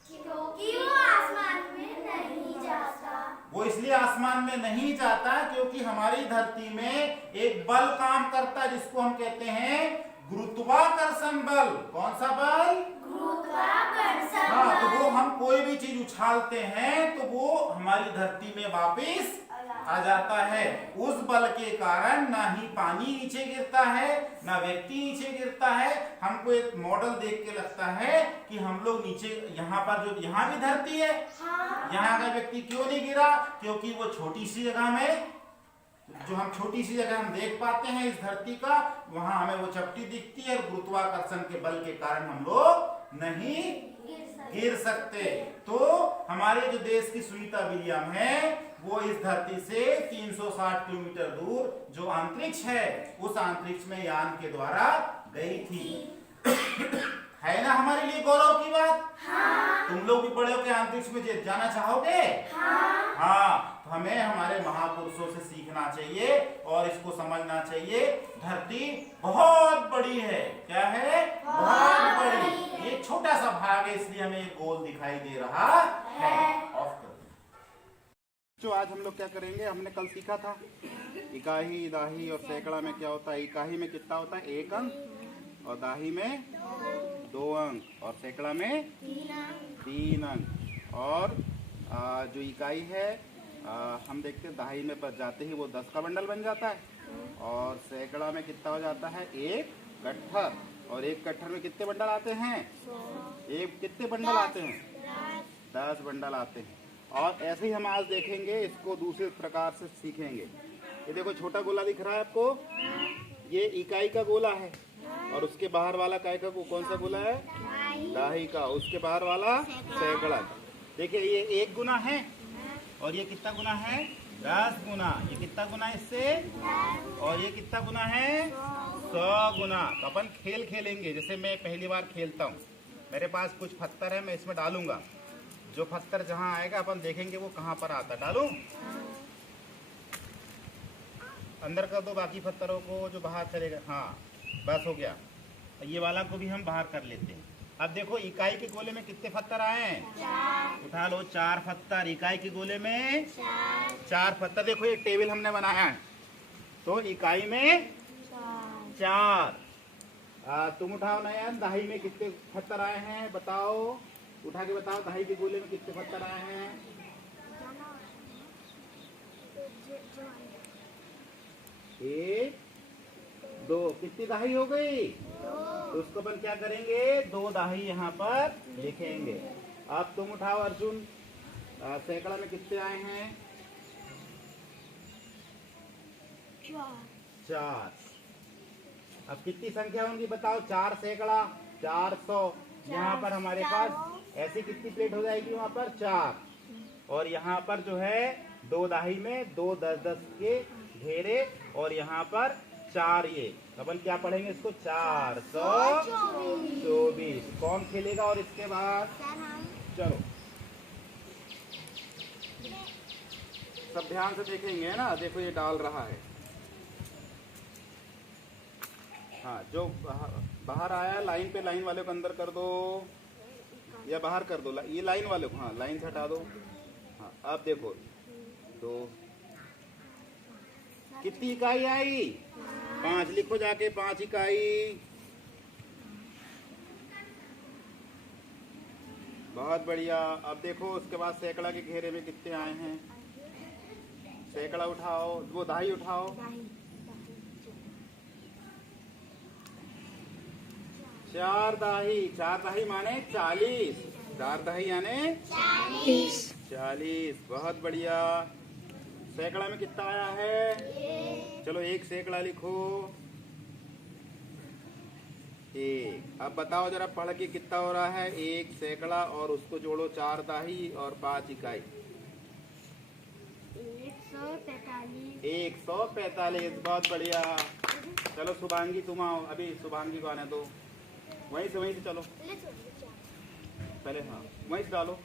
क्योंकि वो आसमान में नहीं जाता। वो इसलिए आसमान में नहीं जाता क्योंकि हमारी धरती में एक बल काम करता है, जिसको हम कहते हैं गुरुत्वाकर्षण बल। कौन सा बल? गुरुत्वाकर्षण हाँ, तो बल। वो हम कोई भी चीज उछालते हैं तो वो हमारी धरती में वापस आ जाता है। उस बल के कारण ना ही पानी नीचे गिरता है, ना व्यक्ति नीचे गिरता है। हमको एक मॉडल देख के लगता है कि हम लोग नीचे, यहाँ पर जो, यहाँ भी धरती है, हाँ। यहाँ का व्यक्ति क्यों नहीं गिरा? क्योंकि वो छोटी सी जगह में, जो हम छोटी सी जगह हम देख पाते हैं इस धरती का, वहां हमें वो चपटी दिखती है। गुरुत्वाकर्षण के बल के कारण हम लोग नहीं गिर सकते। तो हमारे जो देश की सुनीता विलियम है, वो इस धरती से 360 किलोमीटर दूर जो अंतरिक्ष है, उस अंतरिक्ष में यान के द्वारा गई थी। है ना हमारे लिए गौरव की बात? हाँ। तुम लोग भी बड़े होकर अंतरिक्ष में जाना चाहोगे? हाँ। हाँ, तो हमें हमारे महापुरुषों से सीखना चाहिए और इसको समझना चाहिए। धरती बहुत बड़ी है। क्या है? बहुत बड़ी। ये छोटा सा भाग है, इसलिए हमें एक गोल दिखाई दे रहा है। ऑफ कर दो। जो आज हम लोग क्या करेंगे, हमने कल सीखा था इकाही, दाही और सैकड़ा में क्या होता है। इकाही में कितना होता है? 1 अंक, और दाही में 2 अंक, और सैकड़ा में 3 अंक। और जो इकाई है, हम देखते हैं दाही में बच जाते ही वो 10 का बंडल बन जाता है। और सैकड़ा में कितना हो जाता है? 1 कट्ठर। और 1 कट्ठर में कितने बंडल आते हैं? कितने बंडल आते हैं? 10 बंडल आते हैं। और ऐसे ही हम आज देखेंगे, इसको दूसरे प्रकार से सीखेंगे। ये देखो छोटा गोला दिख रहा है आपको, ये इकाई का गोला है। और उसके बाहर वाला काय का कौन सा गोला है? दाही का। उसके बाहर वाला सैकड़ा। देखिए ये 1 गुना है, और ये कितना गुना है? 10 गुना। ये कितना गुना है इससे? और ये कितना गुना है? 100 गुना। तो अपन खेल खेलेंगे, जैसे मैं पहली बार खेलता हूँ। मेरे पास कुछ पत्थर है, मैं इसमें डालूंगा। जो पत्थर जहाँ आएगा अपन देखेंगे वो कहाँ पर आता है। डालूं? अंदर कर दो बाकी पत्थरों को, जो बाहर चलेगा। हाँ, बस हो गया। ये वाला को भी हम बाहर कर लेते हैं। अब देखो इकाई के गोले में कितने पत्थर आए हैं? उठा लो 4 पत्थर। इकाई के गोले में 4 पत्थर। देखो ये टेबल हमने बनाया है, तो इकाई में 4। तुम उठाओ नया, दाही में कितने पत्थर आए हैं बताओ? उठा के बताओ, दाही के गोले में कितने पत्थर आए हैं? 1 2। कितनी दाही हो गई? तो उसको अपन क्या करेंगे? 2 दाही यहाँ पर लिखेंगे। अब तुम उठाओ अर्जुन, सैकड़ा में कितने आए हैं? 4। अब कितनी संख्या होंगी बताओ? 4 सैकड़ा 400। यहाँ पर हमारे पास ऐसी कितनी प्लेट हो जाएगी? वहाँ पर 4। और यहाँ पर जो है 2 दाही में 2 10-10 के घेरे और यहाँ पर 4 ये। अपन क्या पढ़ेंगे इसको? 424। कौन खेलेगा? और इसके बाद चलो सब ध्यान से देखेंगे, है ना? देखो ये डाल रहा है। हाँ, जो बाहर आया लाइन पे, लाइन वाले को अंदर कर दो या बाहर कर दो। ये लाइन वाले को, हाँ लाइन से हटा दो। हाँ, अब देखो 2 कितनी इकाई आई? 5। लिखो जाके 5 इकाई। बहुत बढ़िया। अब देखो उसके बाद सैकड़ा के घेरे में कितने आए हैं? सैकड़ा उठाओ, वो दाही उठाओ। 4 दाही। 4 दाही माने 40। 4 दाही याने 40। बहुत बढ़िया। सैकड़ा में कितना आया है? चलो 1 सैकड़ा लिखो। 1। अब बताओ जरा पढ़ के कितना हो रहा है? 1 सैकड़ा और उसको जोड़ो 4 दाही और 5 इकाई। 145। बहुत बढ़िया। चलो शुभांगी तुम आओ। अभी शुभांगी को आने दो। वहीं से चलो पहले। हाँ वहीं से डालो।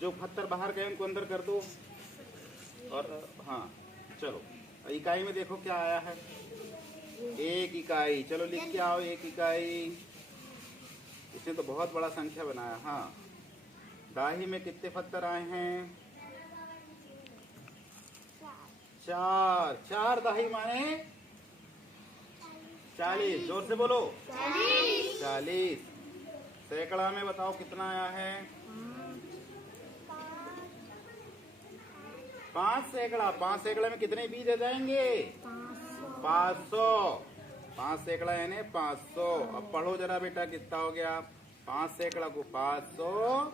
जो पत्थर बाहर गए उनको अंदर कर दो। और हाँ चलो इकाई में देखो क्या आया है? 1 इकाई। चलो लिख के आओ 1 इकाई। इसने तो बहुत बड़ा संख्या बनाया। हाँ, दाही में कितने पत्थर आए हैं? 4। 4 दाही माने 40। जोर से बोलो। 40। सैकड़ा में बताओ कितना आया है? 5 सैकड़ा। 5 सैकड़ा में कितने बीज आ जाएंगे? 500। 5 सैकड़ा यानी 500। अब पढ़ो जरा बेटा कितना हो गया? 5 सैकड़ा को 500।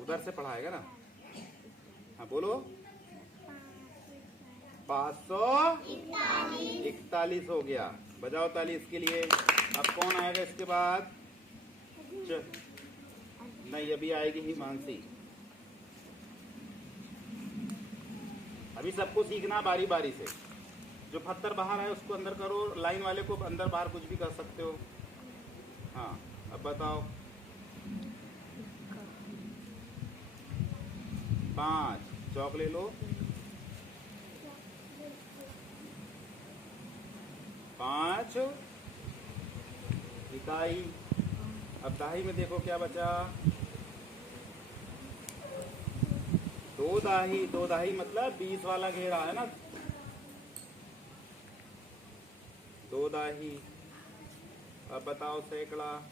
उधर से पढ़ाएगा ना? हाँ बोलो। 541 हो गया। बजाओ ताली इसके लिए। अब कौन आएगा इसके बाद? नहीं, अभी आएगी ही मानसी। अभी सबको सीखना बारी बारी से। जो पत्थर बाहर आए उसको अंदर करो, लाइन वाले को अंदर बाहर कुछ भी कर सकते हो। हाँ अब बताओ। 5 चौक ले लो। 5 इकाई। अब दाही में देखो क्या बचा? 2 दाही। 2 दाही मतलब 20 वाला घेरा है ना? 2 दाही। अब बताओ सैकड़ा।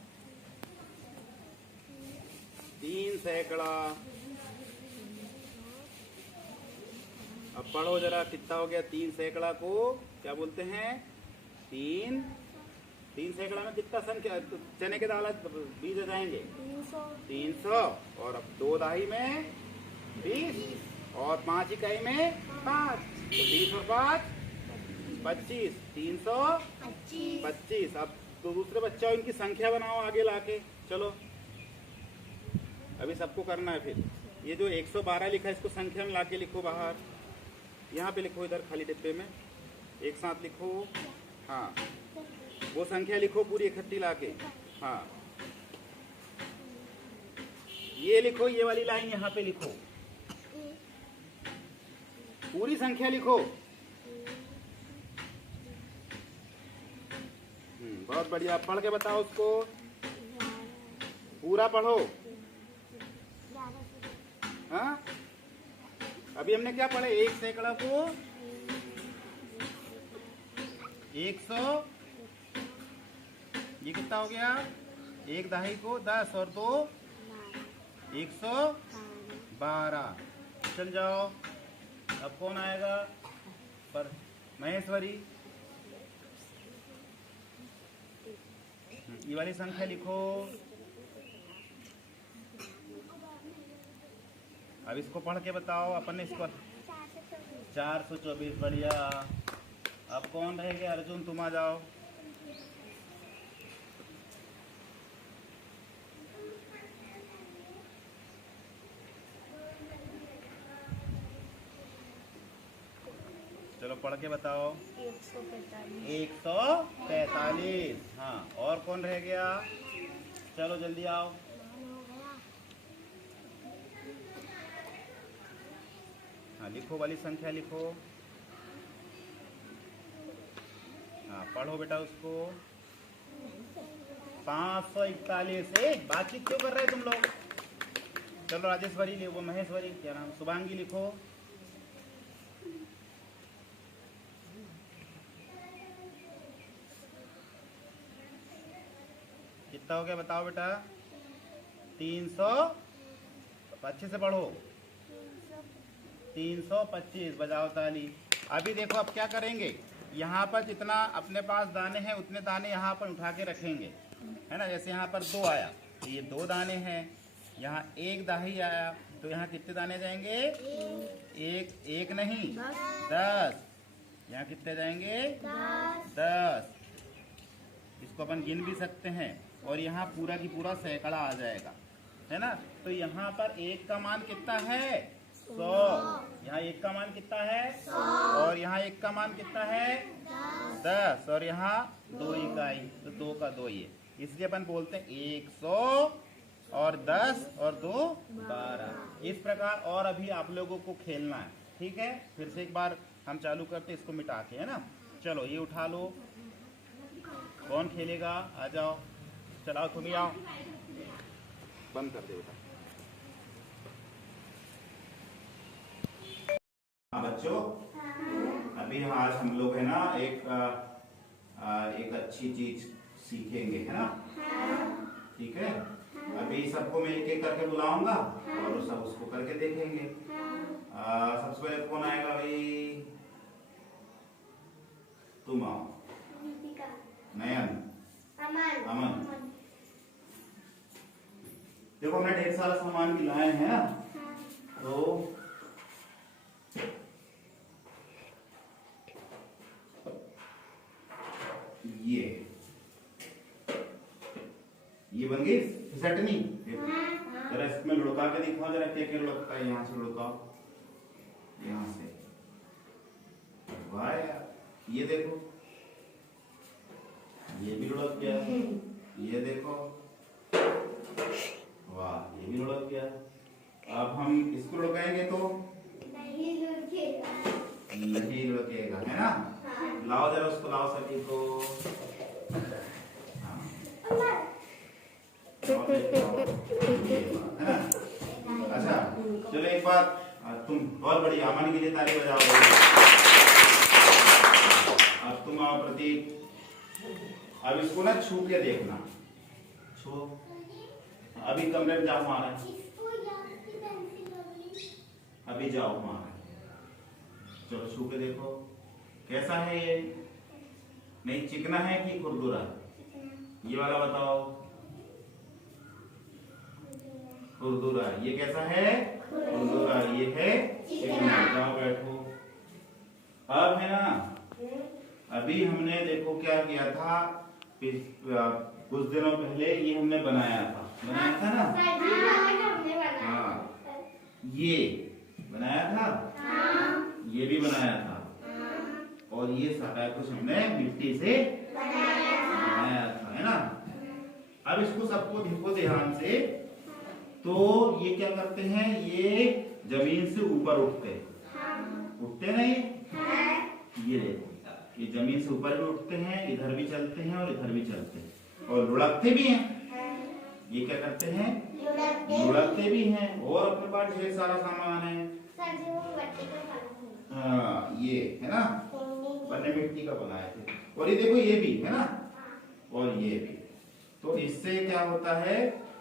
3 सैकड़ा। अब पढ़ो जरा कितना हो गया? 3 सैकड़ा को क्या बोलते हैं? 3 सैकड़ा में कितना संख्या चने के दाल बीज आ जाएंगे? 300। और अब 2 दाही में 20 और 5 इकाई में 5। तो 20 और 5 25। 325। अब तो दूसरे बच्चों इनकी संख्या बनाओ आगे लाके। चलो अभी सबको करना है। फिर ये जो 112 लिखा है इसको संख्या में लाके लिखो बाहर। यहाँ पे लिखो, इधर खाली डिब्बे में एक साथ लिखो। हाँ वो संख्या लिखो पूरी इकट्ठी लाके। हाँ ये लिखो, ये वाली लाइन यहाँ पे लिखो, पूरी संख्या लिखो। बहुत बढ़िया। पढ़ के बताओ उसको, पूरा पढ़ो। हाँ अभी हमने क्या पढ़े? 1 सैकड़ा को 100। ये कितना हो गया? 1 दाही को 10 और 2 112। चल जाओ। अब कौन आएगा? पर महेश्वरी। ये वाली संख्या लिखो। अब इसको पढ़ के बताओ। अपन ने इसको 424 बढ़िया। अब कौन रहेगा? अर्जुन तुम आ जाओ। चलो पढ़ के बताओ। 143। हाँ, और कौन रह गया? चलो जल्दी आओ। हाँ, लिखो वाली संख्या लिखो। हाँ, पढ़ो बेटा उसको। 541। बातचीत क्यों कर रहे तुम लोग? चलो राजेश्वरी लिखो, महेश्वरी क्या नाम, शुभांगी लिखो। कितना हो गया बताओ बेटा? 300। अच्छे से पढ़ो। 325। बजाओ ताली। अभी देखो अब क्या करेंगे, यहाँ पर जितना अपने पास दाने हैं उतने दाने यहाँ पर उठा के रखेंगे, है ना। जैसे यहाँ पर 2 आया तो ये 2 दाने हैं, यहाँ 1 दाही आया तो यहाँ कितने दाने जाएंगे? एक नहीं 10। यहाँ कितने जाएंगे? 10। इसको अपन गिन भी सकते हैं और यहाँ पूरा की पूरा सैकड़ा आ जाएगा, है ना। तो यहाँ पर 1 का मान कितना है? 100। यहाँ 1 का मान कितना है? 100। और यहाँ 1 का मान कितना है? 10। और यहाँ 2 इकाई, तो 2 का 2 ये, इसलिए अपन बोलते हैं 100 और 10 और 2 12। इस प्रकार और अभी आप लोगों को खेलना है, ठीक है। फिर से एक बार हम चालू करते इसको मिटा के, है ना। चलो ये उठा लो। कौन खेलेगा? आ जाओ। चलाओ तुम ही आओ। बंद कर दे बेटा। हाँ बच्चों, अभी आज हम लोग है ना एक अच्छी चीज सीखेंगे, है ना। ठीक है। अभी सबको मैं एक एक करके बुलाऊंगा और सब उसको करके देखेंगे। सबसे पहले कौन आएगा भाई? तुम आओ। नयन, अमन। देखो हमने ढेर सारा सामान भी लाए हैं ना, तो ये बन गई फिसटनी। जरा इसमें लुढ़का के दिखाओ, जरा क्या लुढ़कता है। यहाँ से लुढ़काओ, यहाँ से। वाह यार, ये देखो, ये भी लुढ़क गया। ये देखो, वाह, ये भी लुढ़क गया। अब हम इसको लुढ़काएंगे तो नहीं लुढ़केगा, है ना। लाओ जरा उसको, लाओ सभी को। है ना। अच्छा चलो एक बात, तुम बहुत बढ़िया, अमन के लिए ताली बजाओ। अब तुम आओ प्रतीक। अब इसको ना छू के देखना। छू। अभी कमरे में जाओ हमारा। अभी जाओ हमारा। चलो छू के देखो कैसा है ये। नहीं, चिकना है कि खुरदुरा? ये वाला बताओ। खुरदुरा। ये कैसा है? खुरदुरा। ये है चिकना। जाओ बैठो। अब है ना, अभी हमने देखो क्या किया था, कुछ दिनों पहले ये हमने बनाया था ना। हाँ, ये बनाया था। ये भी बनाया था। और ये सारा कुछ हमने मिट्टी से बनाया था, है ना। अब इसको सबको देखो ध्यान से। तो ये क्या करते हैं, ये जमीन से ऊपर उठते नहीं। ये देखो, ये जमीन से ऊपर भी उठते हैं, इधर भी चलते हैं और इधर भी चलते हैं और लुढ़कते भी हैं। ये क्या करते हैं? लुढ़कते भी हैं। और अपने पास ढेर सारा सामान है। हाँ, ये है ना, बने मिट्टी का बनाए थे। और ये देखो, ये भी है ना, और ये भी। तो इससे क्या होता है,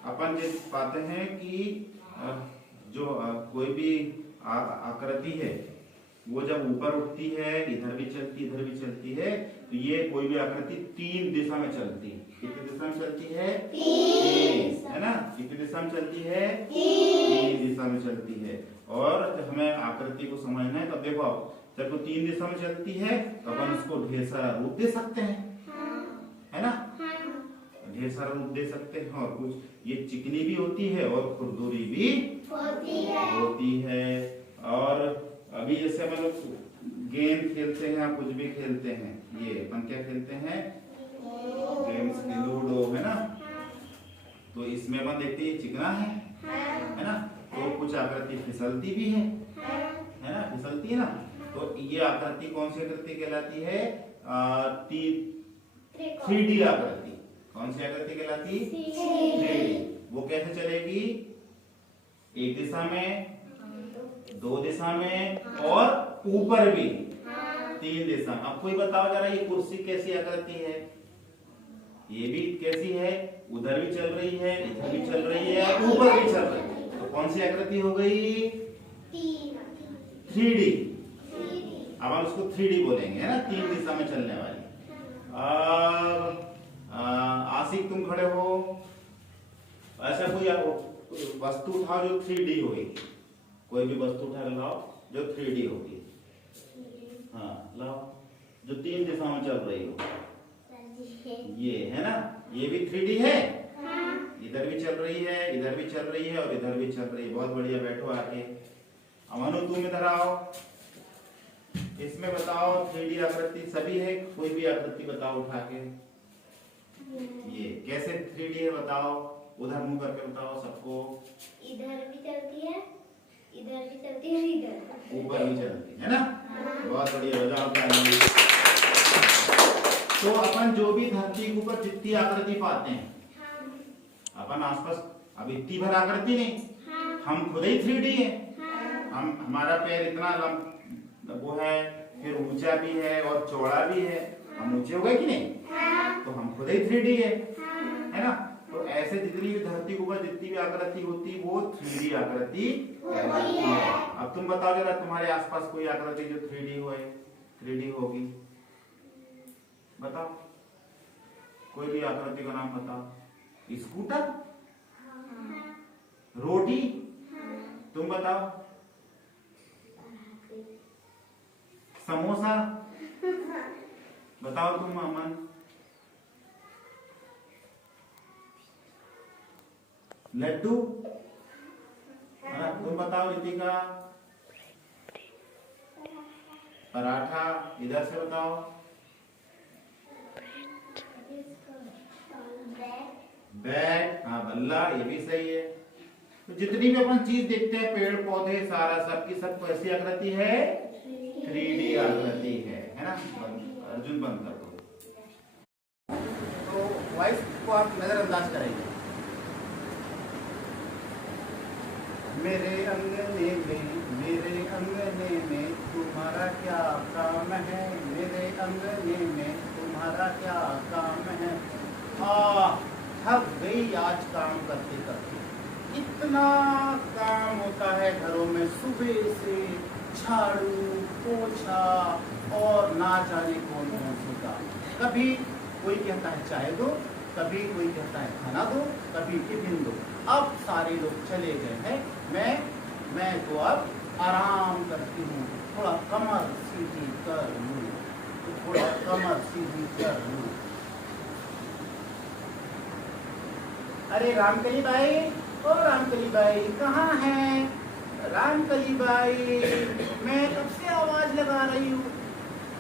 अपन ये पाते हैं कि जो कोई भी आकृति है वो जब ऊपर उठती है, इधर भी चलती है, तो ये कोई भी आकृति 3 दिशा में चलती है। कितनी दिशा में चलती है? 3, है ना। कितनी दिशा में चलती है? 3 दिशा में चलती है। और जब हमें आकृति को समझना है, तब देखो जब वो 3 दिशा में चलती है तो अपन उसको ढेर सारा रूप दे सकते हैं, है ना, ढेर सारा रूप दे सकते हैं। और कुछ ये चिकनी भी होती है और खुरदुरी भी होती है। और अभी जैसे अपन लोग गेम खेलते हैं या कुछ भी खेलते हैं, ये अपन क्या खेलते हैं, गेम्स की लूडो, है ना, तो इसमें अपन देखते हैं चिकना है ना, तो कुछ आकृति फिसलती भी है ना, फिसलती है ना, तो ये आकृति कौन सी आकृति कहलाती है, 3D आकृति। कौन सी आकृति कहलाती, 3D। वो कैसे चलेगी, एक दिशा में, 2 दिशा में और ऊपर भी 3 दिशा। अब कोई बताओ जरा, ये कुर्सी कैसी आकृति है, ये भी कैसी है, उधर भी चल रही है, इधर भी चल रही है, ऊपर भी चल रही है, तो कौन सी आकृति हो गई, 3D। अब हम उसको 3D बोलेंगे, है ना, 3 दिशा में चलने वाली। आशिक तुम खड़े हो, ऐसा कोई वस्तु उठाओ जो 3D होगी, कोई भी वस्तु उठा लाओ जो 3D होगी। हाँ लाओ, जो 3 दिशा में चल रही हो, ये है ना, ये भी 3D है, इधर भी चल रही है, इधर भी चल रही है और इधर भी चल रही है। बहुत बढ़िया, बैठो आके। अमनु तुम इधर आओ, इसमें बताओ 3D आकृति सभी है, कोई भी आकृति बताओ उठा के। ये कैसे 3D है बताओ, उधर मुंह करके बताओ सबको। इधर भी चलती है, इधर भी चलती है, इधर ऊपर भी चलती है ना। बहुत बढ़िया, बजाओ ताली। तो अपन जो भी धरती के ऊपर जितनी आकृति पाते हैं, अपन आसपास अब इतनी भर आकृति नहीं, हम खुद ही 3D है। हम हमारा पैर इतना वो है, फिर ऊंचा भी है और चौड़ा भी है, हम ऊंचे हो गए कि नहीं, तो हम खुद ही 3D है ना। तो ऐसे जितनी भी धरती के ऊपर जितनी भी आकृति होती वो 3D आकृति कहलाती है। अब तुम बताओ जरा, तुम्हारे आसपास कोई आकृति जो 3D हो, 3D होगी, बताओ कोई भी आकृति का नाम बताओ। स्कूटर, रोटी, तुम बताओ, समोसा, बताओ तुम अमन, लड्डू, तुम बताओ रितिका, पराठा, इधर से बताओ, बैट, हाँ बल्ला, ये भी सही है। तो जितनी भी अपन चीज देखते हैं, पेड़ पौधे सारा सबकी सब कैसी आकृति है, 3D आकृति है ना। अर्जुन बंद कर दो। तो वॉइस को आप नजरअंदाज करेंगे। मेरे अंगने में तुम्हारा क्या काम है, मेरे अंगने में तुम्हारा क्या काम है। थक गई आज काम करते करते, इतना काम होता है घरों में, सुबह से झाड़ू पोछा और ना जाने कौन कौन सी काम। कभी कोई कहता है चाय दो, कभी कोई कहता है खाना दो, कभी टिफिन दो। अब सारे लोग चले गए हैं, मैं तो अब आराम करती हूँ, थोड़ा कमर सीधी कर लूँ, तो थोड़ा कमर सीधी कर लूँ। अरे रामकली बाई, ओ रामकली बाई कहाँ है? रामकली बाई, मैं कब से आवाज लगा रही हूँ।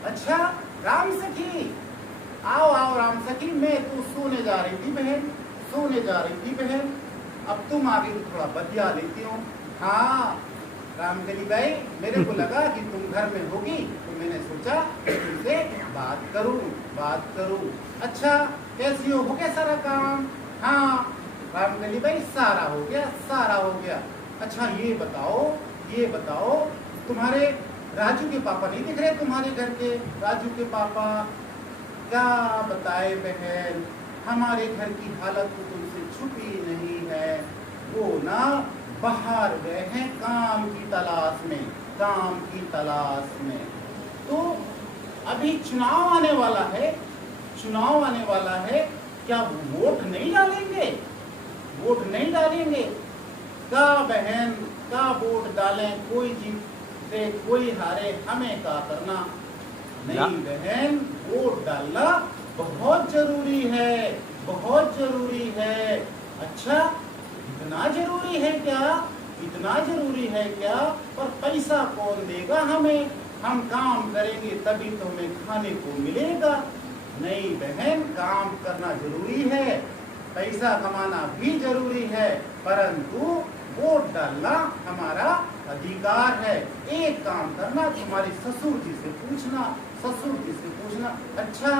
अच्छा राम सखी, आओ आओ राम सखी, मैं तो सोने जा रही थी बहन, सोने जा रही थी बहन, अब तुम आ गई तो थोड़ा बतिया लेती हूँ। हाँ रामकली बाई, मेरे को लगा कि तुम घर में होगी तो मैंने सोचा तुमसे बात करूँ। अच्छा कैसी हो गया सारा काम? हाँ रामकली बाई, सारा हो गया। अच्छा ये बताओ तुम्हारे राजू के पापा नहीं दिख रहे तुम्हारे घर के? राजू के पापा, क्या बताए बहन, हमारे घर की हालत तो तुमसे छुपी नहीं है। वो ना बाहर गए हैं काम की तलाश में। तो अभी चुनाव आने वाला है, क्या वोट नहीं डालेंगे? का बहन, का वोट डालें, कोई जीते कोई हारे हमें क्या करना। नहीं बहन, वोट डालना बहुत जरूरी है, बहुत जरूरी है। अच्छा, इतना जरूरी है क्या? इतना जरूरी है क्या? पर पैसा कौन देगा हमें? हम काम करेंगे तभी तो हमें खाने को मिलेगा। नहीं बहन, काम करना जरूरी है, पैसा कमाना भी जरूरी है, परंतु वोट डालना हमारा अधिकार है। एक काम करना, तुम्हारे ससुर जी से पूछना, ससुर जी से पूछना। अच्छा,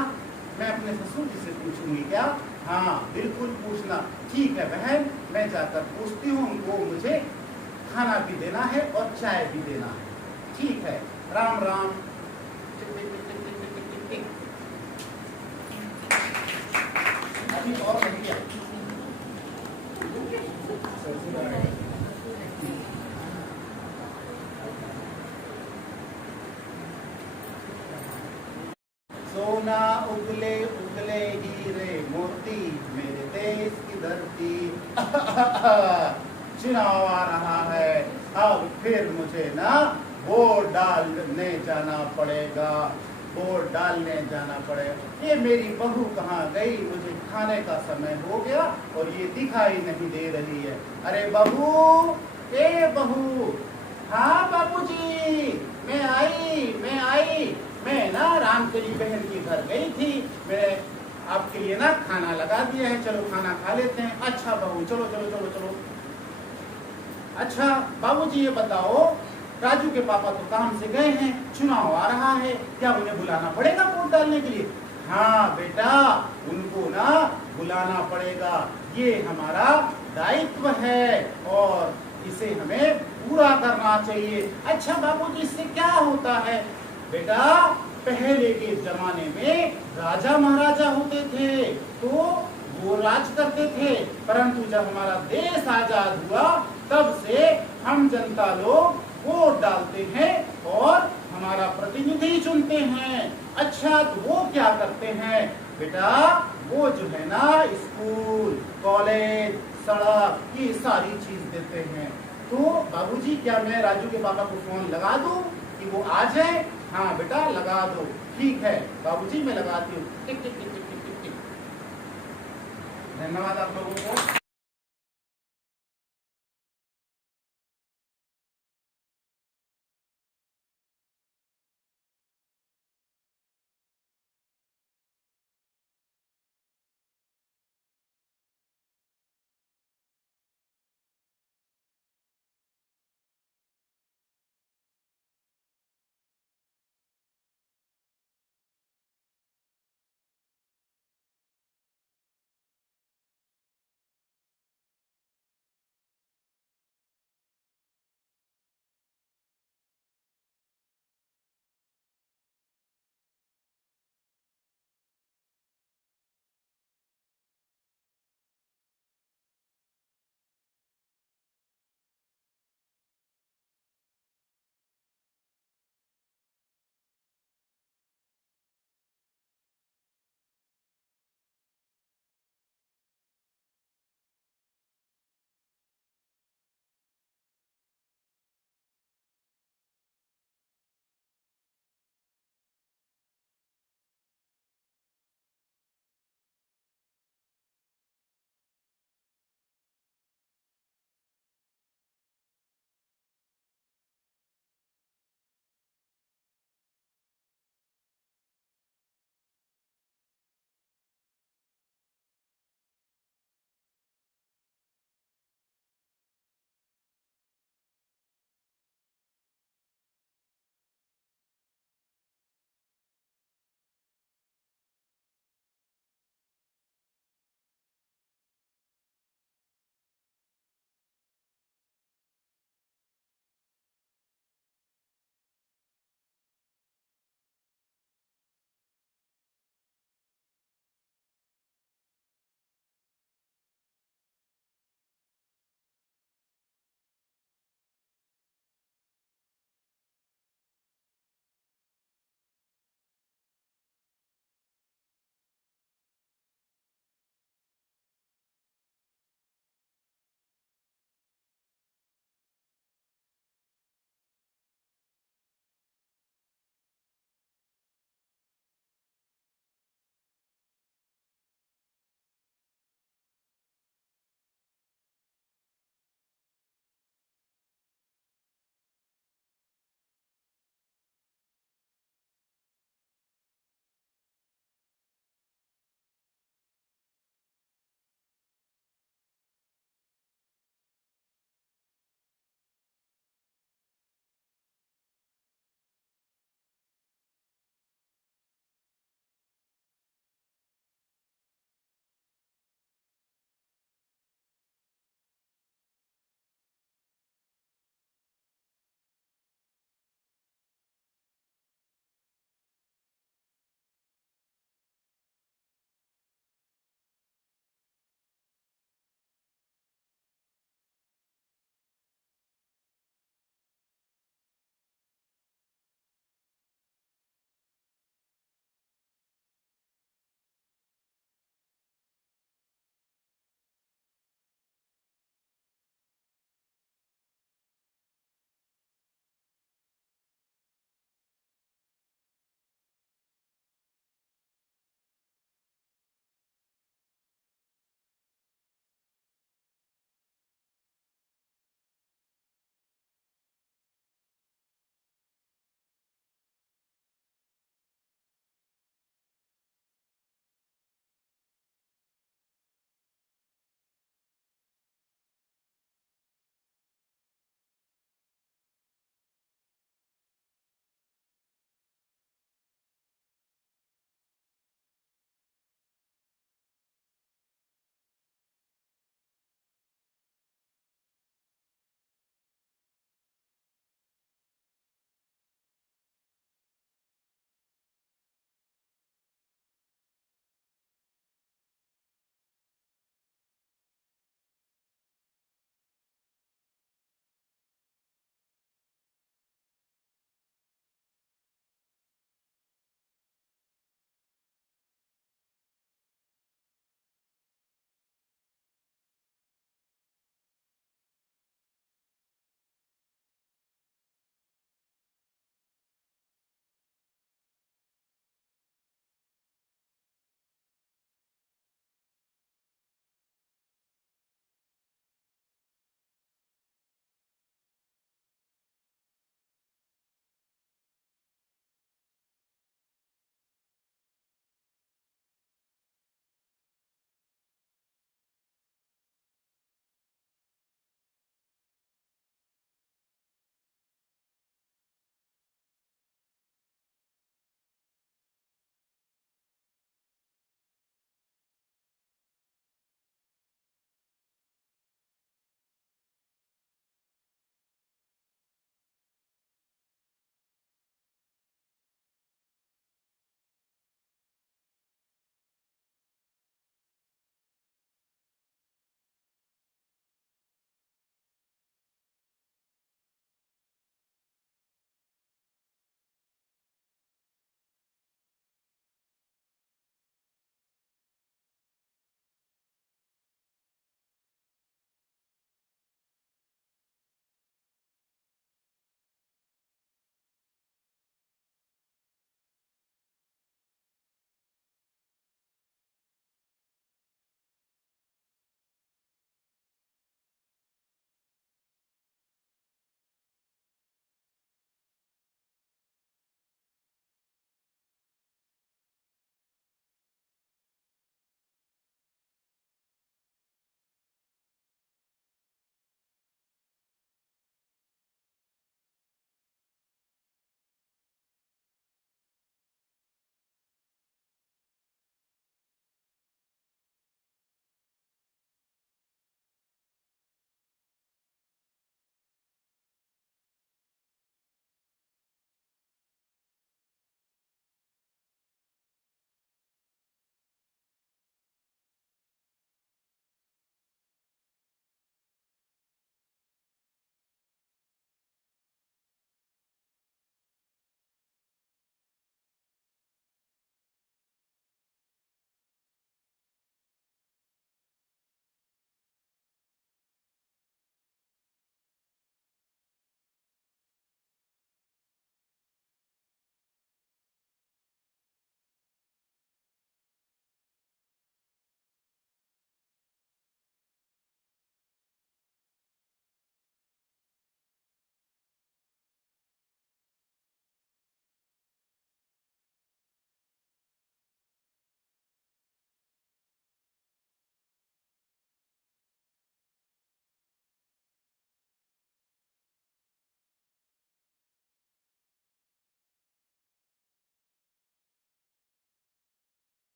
मैं अपने ससुर जी से पूछूंगी क्या? हाँ बिल्कुल पूछना। ठीक है बहन, मैं जाकर पूछती हूँ, उनको मुझे खाना भी देना है और चाय भी देना है। ठीक है, राम राम। अभी और नहीं किया। सोना उगले उगले हीरे मोती मेरे देश की धरती। चुनाव आ रहा है, अब फिर मुझे ना वोट डालने जाना पड़ेगा, वोट डालने जाना पड़ेगा। ये मेरी बहू कहाँ गई? मुझे खाने का समय हो गया और ये दिखाई नहीं दे रही है। अरे बहू, ए बहू। हाँ बाबूजी, मैं आई। मैं ना रामकली बहन के घर गई थी, मैं आपके लिए ना खाना लगा दिया है, चलो खाना खा लेते हैं। अच्छा बहू, चलो चलो चलो चलो। अच्छा बाबूजी, ये बताओ, राजू के पापा तो काम से गए हैं, चुनाव आ रहा है, क्या उन्हें बुलाना पड़ेगा वोट डालने के लिए? हाँ बेटा, उनको ना बुलाना पड़ेगा, ये हमारा दायित्व है और इसे हमें पूरा करना चाहिए। अच्छा बाबूजी, इससे क्या होता है? बेटा, पहले के जमाने में राजा महाराजा होते थे तो वो राज करते थे, परंतु जब हमारा देश आजाद हुआ तब से हम जनता लोग वोट डालते हैं और हमारा प्रतिनिधि चुनते हैं। अच्छा, तो वो क्या करते हैं? बेटा, वो जो है ना स्कूल, कॉलेज, सड़क, ये सारी चीज देते हैं। तो बाबूजी, क्या मैं राजू के पापा को फोन लगा दूं कि वो आ जाए? हाँ बेटा, लगा दो। ठीक है बाबूजी, मैं लगाती हूँ। टिक टिक टिक टिक टिक टिक। धन्यवाद आप लोगों को।